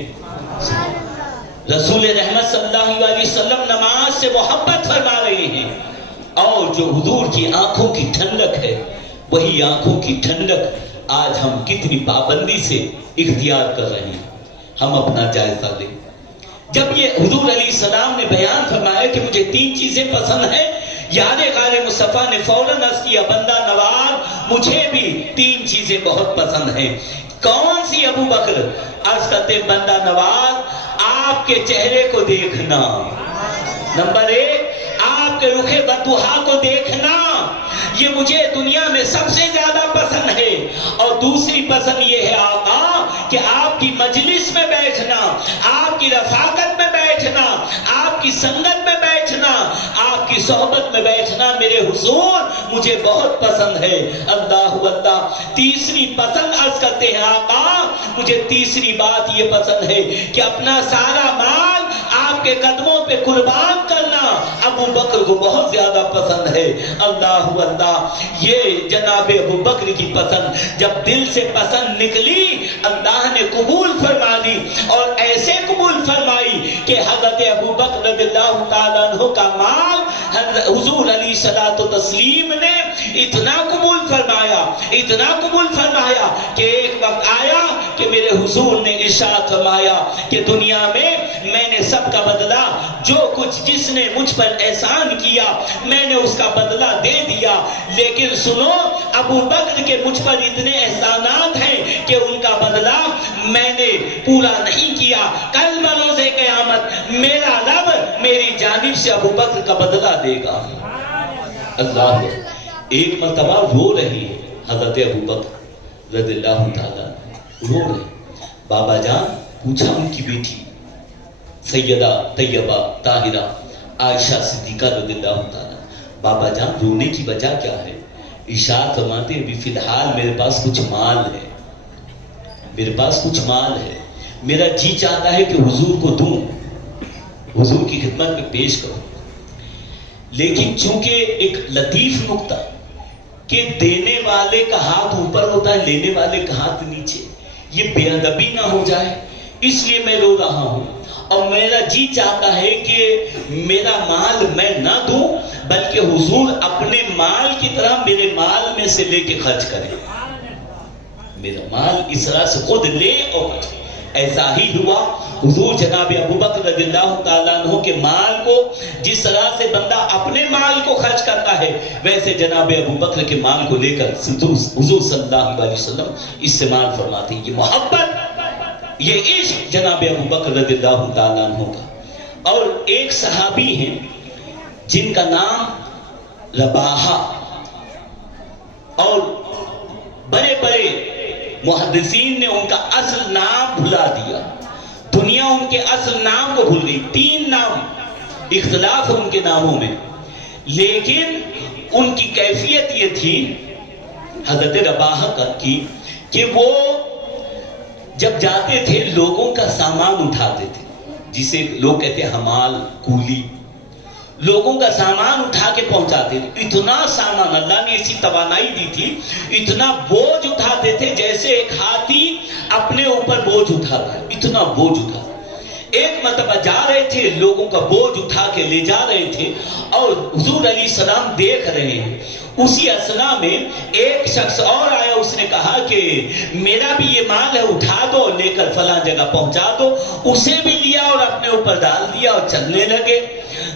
رسول رحمت صلی اللہ علیہ وسلم نماز سے محبت فرما رہے ہیں، اور جو حضور کی آنکھوں کی ٹھنڈک ہے وہی آنکھوں کی ٹھنڈک آج ہم کتنی پابندی سے اختیار کر رہے ہیں۔ ہم اپنا جائزہ لیں۔ جب یہ حضور علیہ السلام نے بیان فرمایا کہ مجھے 3 چیزیں پسند ہیں، یاد غار مصطفیٰ نے فوراً عرض کیا بندہ نواز مجھے بھی 3 چیزیں بہت پسند ہیں۔ کون سی ابو بکر؟ عرض کرتے بندہ نواز آپ کے چہرے کو دیکھنا، نمبر 1 آپ کے رخ بدوحا کو دیکھنا، یہ مجھے دنیا میں سب سے زیادہ پسند ہے۔ اور دوسری پسند یہ ہے آقا کہ آپ کی مجلس میں بیٹھنا، آپ کی رفاقت میں بیٹھنا، آپ کی سنگت میں بیٹھنا، آپ کی صحبت میں بیٹھنا میرے حضور مجھے بہت پسند ہے۔ اللہ اللہ۔ تیسری پسند عرض کرتے ہیں آقا مجھے تیسری بات یہ پسند ہے کہ اپنا سارا مال آپ کے قدموں پہ قربان کرنا ابو بکر کو بہت زیادہ پسند ہے۔ اللہ اللہ۔ یہ جناب ابو بکر کی پسند جب دل سے پسند نکلی اللہ نے قبول فرما دی، اور ایسے قبول فرمائی کہ حضرت ابو بکر رضی اللہ تعالیٰ عنہ کا مال حضور علیہ الصلوۃ والتسلیم نے اتنا قبول فرمایا، اتنا قبول فرمایا کہ ایک وقت آیا کہ میرے حضور نے ارشاد فرمایا کہ دنیا میں نے سب کا بدلہ جو کچھ جس نے مجھ پر احسان کیا میں نے اس کا بدلہ دے دیا، لیکن سنو ابو بکر کے مجھ پر اتنے احسانات ہیں کہ ان کا بدلہ میں نے پورا نہیں کیا۔ کل بروز قیامت میرا رب میری جانب سے ابو بکر کا بدلہ دے گا۔ اللہ ایک مرتبہ رو رہی حضرت ابو بکر رضی اللہ تعالیٰ رو رہے، بابا جان پوچھا ان کی بیٹی سیدہ طیبہ طاہرہ عائشہ صدیقہ رضی اللہ تعالیٰ، بابا جان رونے کی وجہ کیا ہے؟ ارشاد فرماتے ہیں فی الحال میرے پاس کچھ مال ہے، میرے پاس کچھ مال ہے، میرا جی چاہتا ہے کہ حضور کو دوں، حضور کی خدمت میں پیش کروں، لیکن چونکہ ایک لطیف نکتہ کہ دینے والے کا ہاتھ اوپر ہوتا ہے لینے والے کا ہاتھ نیچے، یہ بے ادبی نہ ہو جائے اس لیے میں رو رہا ہوں، اور میرا جی چاہتا ہے کہ میرا مال میں نہ دوں بلکہ حضور اپنے مال کی طرح میرے مال میں سے لے کے خرچ کریں، میرا مال اس طرح سے خود لے اور خرچ کریں۔ ایسا ہی ہوا، حضور جناب ابو بکر رضی اللہ تعالیٰ عنہ کے مال کو جس طرح سے بندہ اپنے مال کو خرچ کرتا ہے ویسے جناب ابو بکر کے مال کو لے کر حضور صلی اللہ علیہ وسلم استعمال فرماتے ہیں۔ یہ محبت، یہ عشق جناب ابو بکر رضی اللہ تعالیٰ عنہ کا۔ اور ایک صحابی ہیں جن کا نام رباحہ، اور محدثین نے ان کا اصل نام بھلا دیا، دنیا ان کے اصل نام کو بھول گئی۔ 3 نام اختلاف ہے ان کے ناموں میں، لیکن ان کی کیفیت یہ تھی حضرت رباحہ کی کہ وہ جب جاتے تھے لوگوں کا سامان اٹھاتے تھے، جسے لوگ کہتے ہیں حمال، کولی، لوگوں کا سامان اٹھا کے پہنچاتے تھے۔ اتنا سامان اللہ نے ایسی توانائی دی تھی، اتنا بوجھ اٹھاتے تھے جیسے ایک ہاتھی اپنے اوپر بوجھ اٹھاتا ہے، اتنا بوجھ اٹھاتا۔ ایک مرتبہ جا رہے تھے، لوگوں کا بوجھ اٹھا کے لے جا رہے تھے اور حضور علیہ السلام دیکھ رہے ہیں۔ اسی اثنا میں ایک شخص اور آیا، اس نے کہا کہ میرا بھی یہ مال ہے، اٹھا دو، لے کر فلاں جگہ پہنچا دو۔ اسے بھی لیا اور اپنے اوپر ڈال دیا اور چلنے لگے۔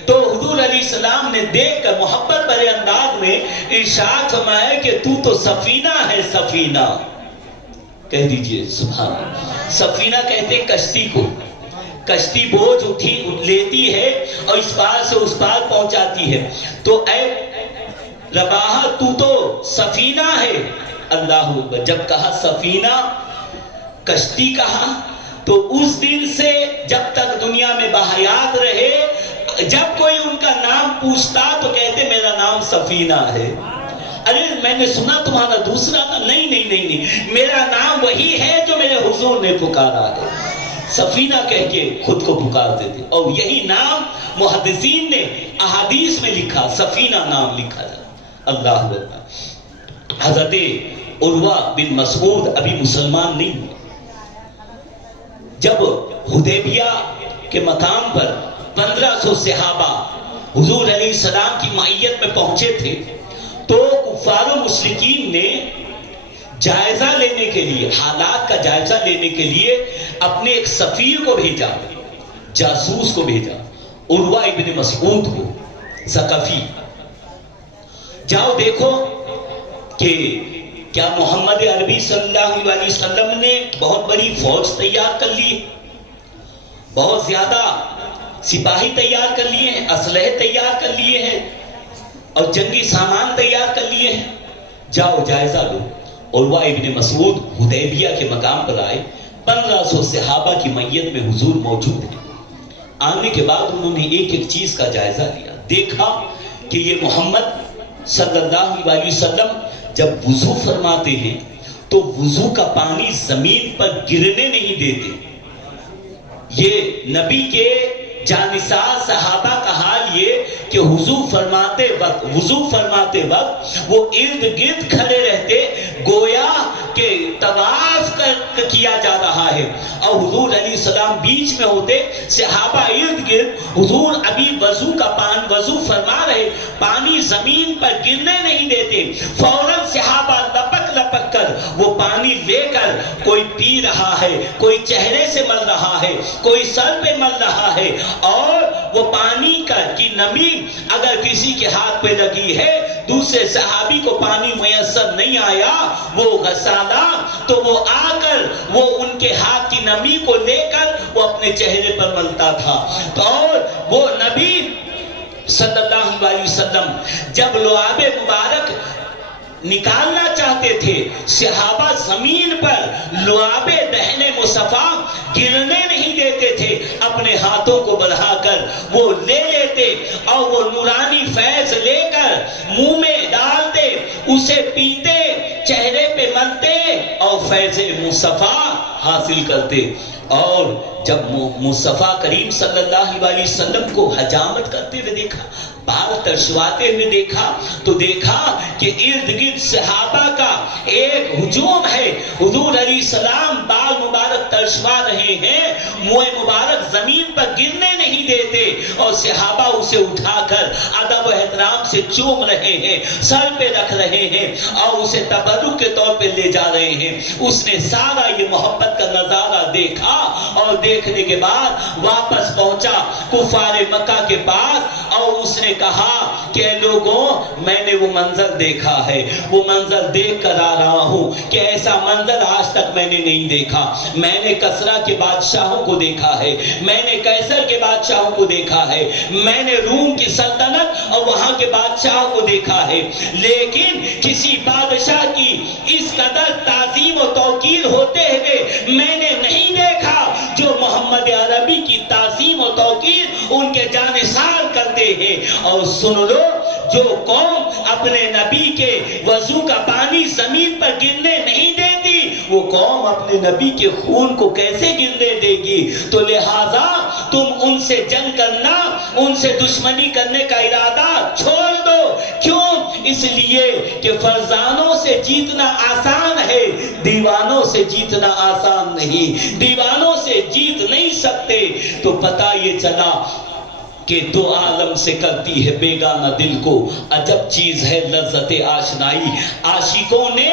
تو حضور علیہ السلام نے دیکھ کر محبت بھرے انداز میں ارشاد فرمایا کہ تو تو سفینہ ہے، سفینہ۔ کہہ دیجئے سبحان اللہ۔ سفینہ کہتے ہیں کشتی کو، کشتی بوجھ اٹھی لیتی ہے اور اس پار سے اس پار پہنچاتی ہے۔ تو اے رباحہ تو تو سفینہ ہے۔ اللہ اکبر، جب کہا سفینہ، کشتی کہا، تو اس دن سے جب تک دنیا میں باحیات رہے، جب کوئی ان کا نام پوچھتا تو کہتے میرا نام سفینہ ہے۔ ارے میں نے سنا تمہارا دوسرا تھا، نہیں، میرا نام وہی ہے جو میرے حضور نے پکارا ہے۔ سفینہ کہہ کے خود کو پکارتے تھے، اور یہی نام محدثین نے احادیث میں لکھا، سفینہ نام لکھا جاتا۔ اللہ اکبر۔ حضرت عروہ بن مسعود ابھی مسلمان نہیں ہوئے۔ جب حدیبیہ کے مقام پر 1500 صحابہ حضور علیہ السلام کی معیت میں پہنچے تھے، تو کفار و مشرکین نے جائزہ لینے کے لیے، حالات کا جائزہ لینے کے لیے اپنے ایک سفیر کو بھیجا، جاسوس کو بھیجا، عروہ ابن مسعود کو، ثقفی۔ جاؤ دیکھو کہ کیا محمد عربی صلی اللہ علیہ وسلم نے بہت بڑی فوج تیار کر لی، بہت زیادہ سپاہی تیار کر لیے ہیں، اسلحے تیار کر لیے ہیں اور جنگی سامان تیار کر لیے ہیں، جاؤ جائزہ لو۔ عروہ ابن مسعود حدیبیہ کے مقام پر آئے، 1500 صحابہ کی میت میں حضور موجود ہیں۔ آنے کے بعد انہوں نے ایک ایک چیز کا جائزہ لیا، دیکھا کہ یہ محمد صلی اللہ علیہ وسلم جب وضو فرماتے ہیں تو وضو کا پانی زمین پر گرنے نہیں دیتے۔ یہ نبی کے جانثار صحابہ کا حال یہ کہ وضو فرماتے وقت وہ ارد گرد کھڑے رہتے، گویا کہ طواف کیا جا رہا ہے، اور حضور علیہ السلام بیچ میں ہوتے، صحابہ ارد گرد، حضور ابھی وضو فرما رہے، پانی زمین پر گرنے نہیں دیتے، فوراً صحابہ لپک کر وہ پانی لے کر کوئی پی رہا ہے، کوئی چہرے سے مل رہا ہے، کوئی سر پہ مل رہا ہے، اور وہ پانی کی نمی اگر کسی کے ہاتھ پہ لگی ہے، دوسرے صحابی کو پانی میسر نہیں آیا، وہ غسالہ، تو وہ آ کر وہ ان کے ہاتھ کی نمی کو لے کر وہ اپنے چہرے پر ملتا تھا۔ اور وہ نبی صلی اللہ علیہ وسلم جب لعاب مبارک نکالنا چاہتے تھے، صحابہ زمین پر لعاب دہن مصطفیٰ گرنے نہیں دیتے تھے، اپنے ہاتھوں کو بڑھا کر وہ لے لیتے اور وہ نورانی فیض لے کر منہ میں ڈالتے، اسے پیتے، چہرے پہ ملتے اور فیض مصطفیٰ حاصل کرتے۔ اور جب مصطفیٰ کریم صلی اللہ علیہ وسلم کو حجامت کرتے ہوئے دیکھا، بال ترشواتے ہوئے دیکھا، تو دیکھا کہ ارد گرد صحابہ کا ایک ہجوم ہے، حضور علیہ السلام بال مبارک ترشوا رہے ہیں، منہ مبارک زمین پر گرنے نہیں دیتے، اور صحابہ اسے اٹھا کر ادب و احترام سے چوم رہے ہیں، سر پہ رکھ رہے ہیں اور اسے تبرک کے طور پہ لے جا رہے ہیں۔ اس نے سارا یہ محبت محبت کا نظارہ دیکھا اور دیکھنے کے بعد واپس پہنچا کفار مکہ کے پاس اور اس نے کہا کہ اے لوگوں میں نے وہ منظر دیکھا ہے، وہ منظر دیکھ کر آ رہا ہوں کہ ایسا منظر آج تک میں نے نہیں دیکھا۔ میں نے کسرا کے بادشاہوں کو دیکھا ہے، میں نے قیصر کے بادشاہوں کو دیکھا ہے، میں نے روم کی سلطنت اور وہاں کے بادشاہوں کو دیکھا ہے، لیکن کسی بادشاہ کی اس قدر تعظیم و توقیر ہوتے ہوئے میں نے نہیں دیکھا جو محمد عربی کی تعظیم و توقیر ان کے جانثار کرتے ہیں۔ اور سن لو، جو قوم اپنے نبی کے وضو کا پانی زمین پر گرنے نہیں دیتی، وہ قوم اپنے نبی کے خون کو کیسے گرنے دے گی؟ تو لہذا تم ان سے جنگ کرنا، ان سے دشمنی کرنے کا ارادہ چھوڑ دو۔ کیوں؟ اس لیے کہ فرزانوں سے جیتنا آسان ہے، دیوانوں سے جیتنا آسان نہیں، دیوانوں سے جیت نہیں سکتے۔ تو پتہ یہ چلا کہ دو عالم سے کرتی ہے بیگانہ دل کو عجب چیز ہے لذت آشنائی۔ عاشقوں نے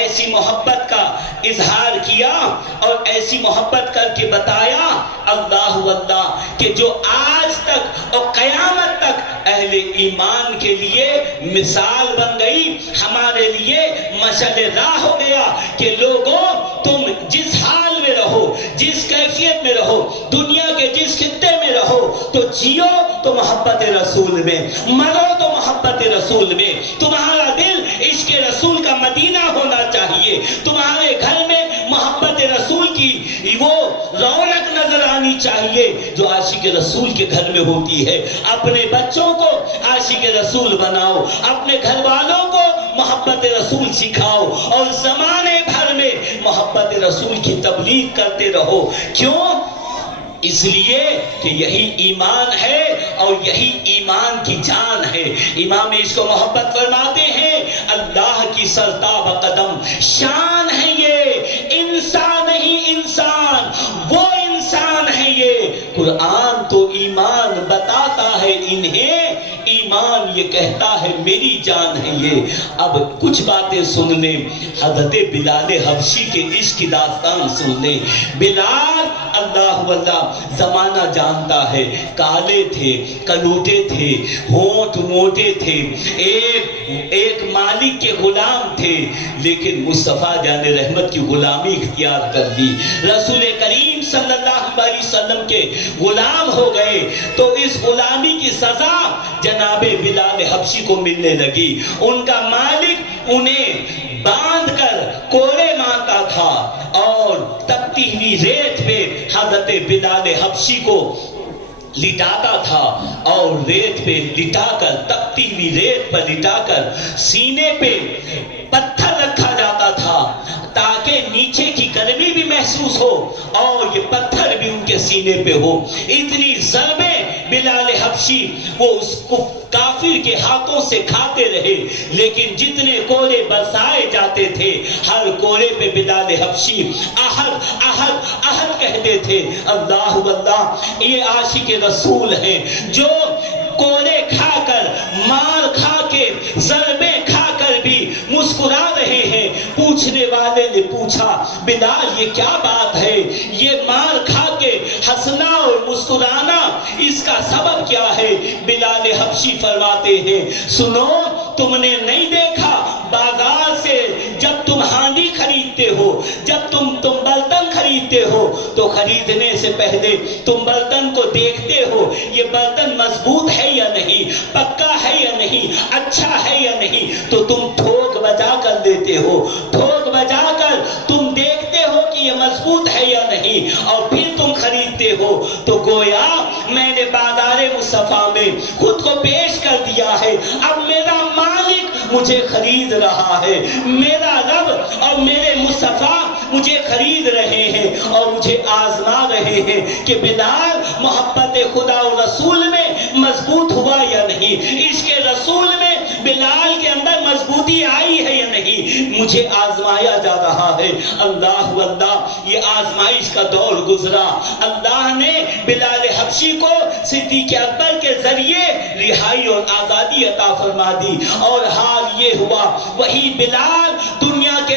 ایسی محبت کا اظہار کیا اور ایسی محبت کر کے بتایا اللہ واللہ کہ جو آج تک اور قیامت تک اہل ایمان کے لیے مثال بن گئی، ہمارے لیے مشعل راہ ہو گیا کہ لوگوں تم جس حال میں رہو، جس کیفیت میں رہو، دنیا کے جس خطے میں رہو، تو جیو تو محبت رسول میں، مرو تو محبت رسول میں۔ تمہارا دل عشق رسول کا مدینہ ہونا چاہیے، تمہارے گھر میں محبت رسول کی وہ رونق نظر آنی چاہیے جو عاشق رسول کے گھر میں ہوتی ہے۔ اپنے بچوں کو عاشق رسول بناؤ، اپنے گھر والوں کو محبت رسول سکھاؤ اور زمانے بھر میں محبت رسول کی تبلیغ کرتے رہو۔ کیوں؟ اس لیے کہ یہی ایمان ہے اور یہی ایمان کی جان ہے۔ امام عشق و محبت فرماتے ہیں اللہ کی سرتاب قدم شان ہے یہ، انسان نہیں انسان، وہ انسان ہے یہ۔ قرآن تو ایمان بتاتا ہے انہیں، ایمان یہ کہتا ہے میری جان ہے یہ۔ اب کچھ باتیں سن لیں، حضرت بلال حبشی کے عشق کی داستان سن لیں۔ بلال اللہ واللہ زمانہ جانتا ہے، کالے تھے، کلوٹے تھے، ہونٹ موٹے تھے، ایک مالک کے غلام تھے، لیکن مصطفیٰ جان رحمت کی غلامی اختیار کر دی، رسول کریم صلی اللہ علیہ وسلم کے غلام ہو گئے۔ تو اس غلامی کی سزا جناب بلال حبشی کو ملنے لگی۔ ان کا مالک انہیں باندھ کر کوڑے مارتا تھا اور تپتی ہوئی ریت پہ حضرت بلال حبشی کو لٹاتا تھا، اور ریت پہ لٹا کر، تپتی ہوئی ریت پر لٹا کر سینے پہ پتھر رکھا جاتا تھا تاکہ نیچے کی گرمی بھی محسوس ہو اور یہ پتھر بھی ان کے سینے پہ ہو۔ اتنی ضربیں بلال حبشی وہ اس کو کافر کے ہاتھوں سے کھاتے رہے، لیکن جتنے کوڑے برسائے جاتے تھے ہر کوڑے پہ بلال حبشی احد احد احد کہتے تھے۔ اللہ واللہ یہ عاشق رسول ہیں جو کوڑے کھا کر، مار کھا کے، ضربیں کھا کر بھی مسکرا رہے ہیں۔ پوچھنے والے نے پوچھا بلال یہ کیا بات ہے، یہ مار کھا کے ہنسنا اور مسکرانا اس کا سبب کیا ہے؟ بلال حبشی فرماتے ہیں سنو، تم نے نہیں دیکھا بازار سے جب تم ہانڈی خریدتے ہو، جب تم برتن خریدتے ہو تو خریدنے سے پہلے تم برتن کو دیکھتے ہو یہ برتن مضبوط ہے یا نہیں، پکا ہے یا نہیں، اچھا ہے یا نہیں، تو تم ٹھوک بجا کر دیتے ہو، ٹھوک بجا کر تم دیکھتے ہو کہ یہ مضبوط ہے یا نہیں اور پھر تم خریدتے ہو۔ تو گویا میں نے بازار مصطفیٰ میں خود کو پیش کر دیا ہے، اب میرا مالک مجھے خرید رہا ہے، میرا رب اور میرے مصطفیٰ مجھے خرید رہے ہیں اور مجھے آزما رہے ہیں کہ بلال محبت خدا و رسول میں مضبوط ہوا یا نہیں، عشق رسول میں بلال کے اندر مضبوطی آئی ہے یا نہیں، مجھے آزمایا جا رہا ہے۔ اللہ واللہ یہ آزمائش کا دور گزرا، اللہ نے بلال حبشی کو صدیق اکبر کے ذریعے رہائی اور آزادی عطا فرما دی، اور حال یہ ہوا وہی بلال دنیا کے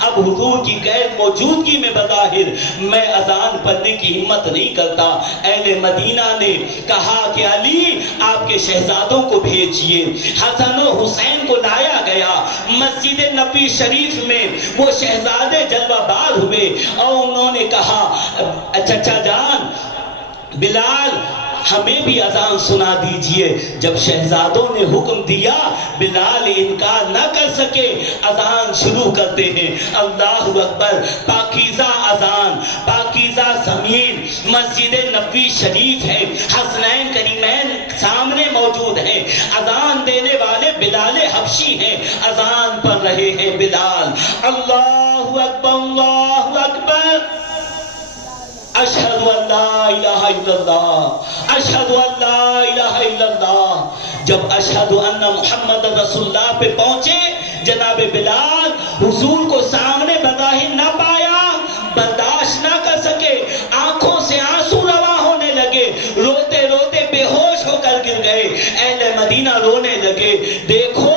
اب حضور کی غیر موجودگی میں بظاہر میں اذان پڑھنے کی ہمت نہیں کرتا۔ اہل مدینہ نے کہا کہ علی آپ کے شہزادوں کو بھیجئے۔ حسن و حسین کو لایا گیا، مسجد نبی شریف میں وہ شہزادے جلوہ بار ہوئے اور انہوں نے کہا چچا جان بلال ہمیں بھی اذان سنا دیجئے۔ جب شہزادوں نے حکم دیا بلال انکار نہ کر سکے، اذان شروع کرتے ہیں۔ اللہ اکبر، پاکیزہ اذان، پاکیزہ زمین، مسجد نبوی شریف ہے، حسنین کریمین سامنے موجود ہیں، اذان دینے والے بلال حبشی ہیں، اذان پڑھ رہے ہیں بلال۔ اللہ اکبر اللہ اکبر، اشہد ان لا الہ الا اللہ، اشہد ان لا الہ الا اللہ۔ جب اشہد ان محمد رسول اللہ پہ پہنچے، جناب بلال حضور کو سامنے بظاہر نہ پایا، برداشت نہ کر سکے، آنکھوں سے آنسو رواں ہونے لگے، روتے روتے بے ہوش ہو کر گر گئے۔ اہل مدینہ رونے لگے۔ دیکھو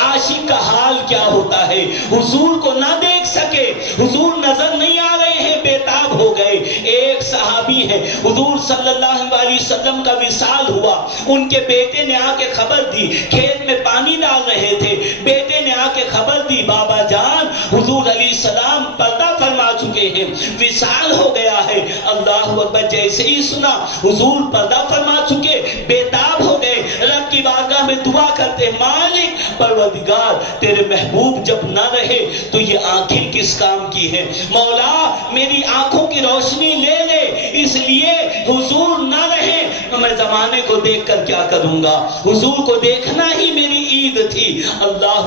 عاشق کا حال کیا ہوتا ہے، حضور کو نہ دیکھ سکے، حضور نظر نہیں آ رہے ہیں، بےتاب ہو گئے۔ ایک صحابی ہے، حضور صلی اللہ علیہ وسلم کا وصال ہوا، ان کے بیٹے نے آ کے خبر دی، کھیت میں پانی ڈال رہے تھے، بیٹے نے آ کے خبر دی بابا جان حضور علیہ السلام پردہ فرما چکے ہیں، وصال ہو گیا ہے۔ اللہ اکبر، جیسے ہی سنا حضور پردہ فرما چکے، بےتاب ہو گئے، رب کی بارگاہ میں دعا کرتے، مالک پروردگار تیرے محبوب جب نہ رہے تو یہ آنکھیں کس کام کی ہیں، مولا میری آنکھوں کی روشنی لے لے، اس لیے حضور نہ رہے تو میں زمانے کو دیکھ کر کیا کروں گا، حضور کو دیکھنا ہی میری عید تھی۔ اللہ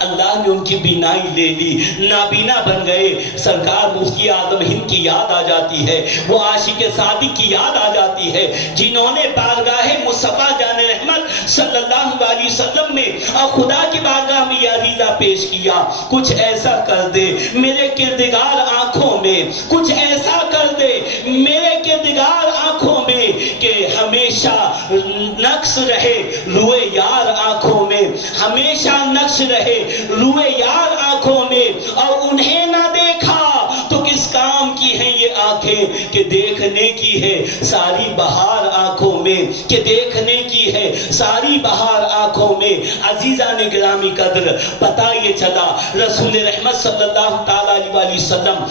اللہ نے ان کی بینائی لے لی، نابینا بن گئے۔ سرکار مفتی اعظم ہند کی یاد آ جاتی ہے، وہ عاشق صادق کی یاد آ جاتی ہے، جنہوں نے بارگاہ مصطفیٰ جان رحمت صلی اللہ علیہ وسلم میں اور خدا کی بارگاہ میں یہ عریضہ پیش کیا، کچھ ایسا کر دے میرے کردگار آنکھوں میں، کچھ ایسا کر دے میرے کردگار آنکھوں میں کہ ہمیشہ نقش رہے روئے یار آنکھوں میں، ہمیشہ نقش رہے روئے یار آنکھوں میں، اور انہیں نہ دیکھا تو کس کام کی ہیں یہ آنکھیں کہ دیکھنے کی ہے ساری بہار آنکھوں میں، کہ دیکھنے کی ہے ساری بہار آنکھوں میں۔ عزیزان گرامی قدر، پتہ یہ چلا رسول رحمت صلی اللہ تعالیٰ علیہ وسلم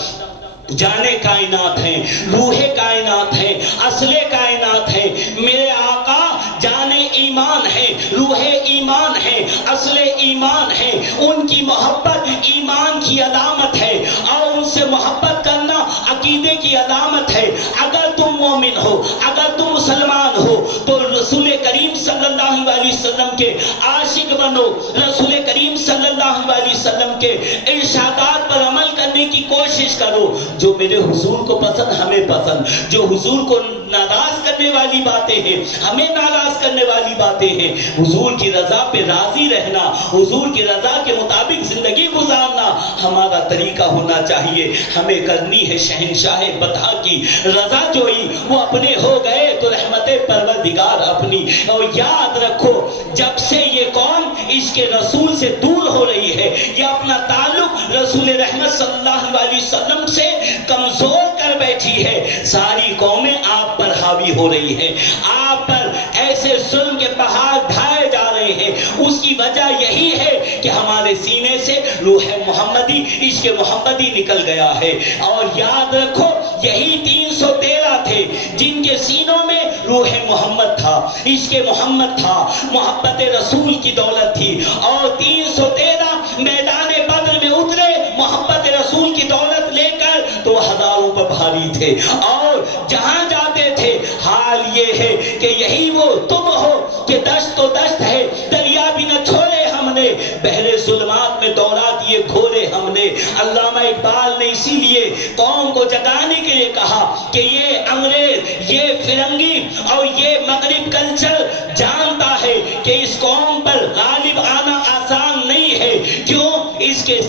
جانے کائنات ہیں، روح کائنات ہیں، اصل کائنات ہیں، میرے آقا جانے ایمان ہے، روح ایمان ہے، اصل ایمان ہے، ان کی محبت ایمان کی علامت ہے، اور ان سے محبت کرنا عقیدے کی علامت ہے۔ اگر تم مومن ہو، اگر تم مسلمان ہو تو رسول کریم صلی اللہ علیہ وسلم کے عاشق بنو، رسول کریم صلی اللہ علیہ وسلم کے ارشادات پر عمل کرنے کی کوشش کرو۔ جو میرے حضور کو پسند ہمیں پسند، جو حضور کو ناراض کرنے والی باتیں ہیں ہمیں ناراض کرنے والی باتیں ہیں، حضور کی رضا پہ راضی رہنا، حضور کی رضا کے مطابق زندگی گزارنا ہمارا طریقہ ہونا چاہیے۔ ہمیں کرنی ہے شہنشاہ بطحا کی رضا جوئی، وہ اپنے ہو گئے تو رحمت پروردگار اپنی۔ اور یاد رکھو جب سے یہ قوم عشق رسول سے دور ہو رہی ہے، یہ اپنا تعلق رسول رحمت صلی اللہ علیہ وسلم سے کمزور کر بیٹھی ہے، ساری قومیں آپ پر حاوی ہو رہی ہے، آپ پر ایسے ظلم کے پہاڑ ڈھائے جا رہے ہیں۔ اس کی وجہ یہی ہے کہ ہمارے سینے سے روح محمدی، عشق محمدی نکل گیا ہے۔ اور یاد رکھو یہی 313 تھے جن کے سینوں میں روح محمد تھا، عشق محمد تھا، محبت رسول کی دولت تھی، اور 313 میدان بدر میں اترے محبت رسول کی دولت لے کر تو ہزاروں پر بھاری تھے، اور جہاں جاتے تھے حال یہ ہے کہ یہی وہ تم ہو کہ دشت تو دشت ہے، دریا بھی نہ چھوڑے ہم نے، بحر ظلمات میں دوڑا دیے گھوڑے ہم نے۔ علامہ اقبال نے اسی لیے قوم کو جگانے کے لیے کہا کہ یہ انگریز، یہ فرنگی اور یہ مغرب کلچر جانتا ہے کہ اس قوم پر غالب آنا آسان نہیں ہے، کیوں؟ اس کے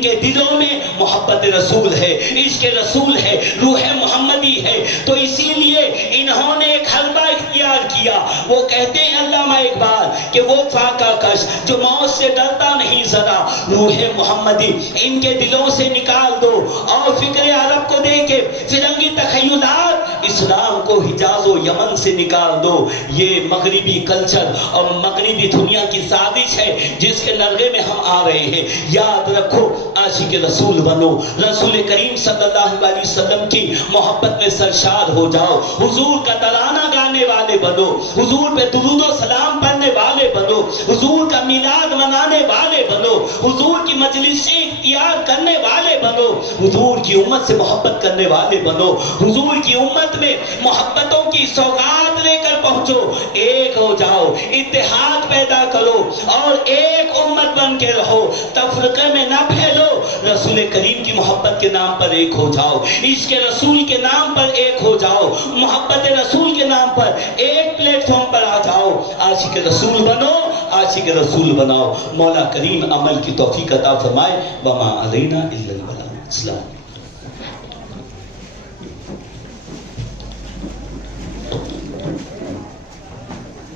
ان کے دلوں میں محبت رسول ہے، عشق رسول ہے، روح محمدی ہے، تو اسی لیے انہوں نے ایک حلبہ اختیار کیا۔ وہ کہتے ہیں علامہ اقبال کہ وہ فاقہ کش جو موت سے ڈرتا نہیں ذرا، روح محمدی ان کے دلوں سے نکال دو، اور فکر عرب کو دے کے فرنگی تخیلات اسلام کو حجاز و یمن سے نکال دو۔ یہ مغربی کلچر اور مغربی دنیا کی سازش ہے جس کے نرغے میں ہم آ رہے ہیں۔ یاد رکھو، عاشق رسول بنو، رسول کریم صلی اللہ علیہ وسلم کی محبت میں سرشار ہو جاؤ، حضور کا ترانہ گانے والے بنو، حضور پہ درود و سلام پڑھنے والے بنو، حضور کا میلاد منانے والے بنو، حضور کی مجلسیں اختیار کرنے والے بنو، حضور کی امت سے محبت کرنے والے بنو، حضور کی امت میں محبتوں کی سوغات لے کر پہنچو، ایک ہو جاؤ، اتحاد پیدا کرو اور ایک امت بن کے رہو، تفرقے میں نہ پھیلو، رسول کریم کی محبت کے نام پر ایک ہو جاؤ، عشق رسول کے نام پر ایک ہو جاؤ، محبت رسول کے نام پر ایک پلیٹ فارم پر آ جاؤ، عاشق رسول بنو، عاشق رسول بناؤ۔ مولا کریم عمل کی توفیق عطا فرمائے۔ وما علینا الا البلاغ۔ السلام۔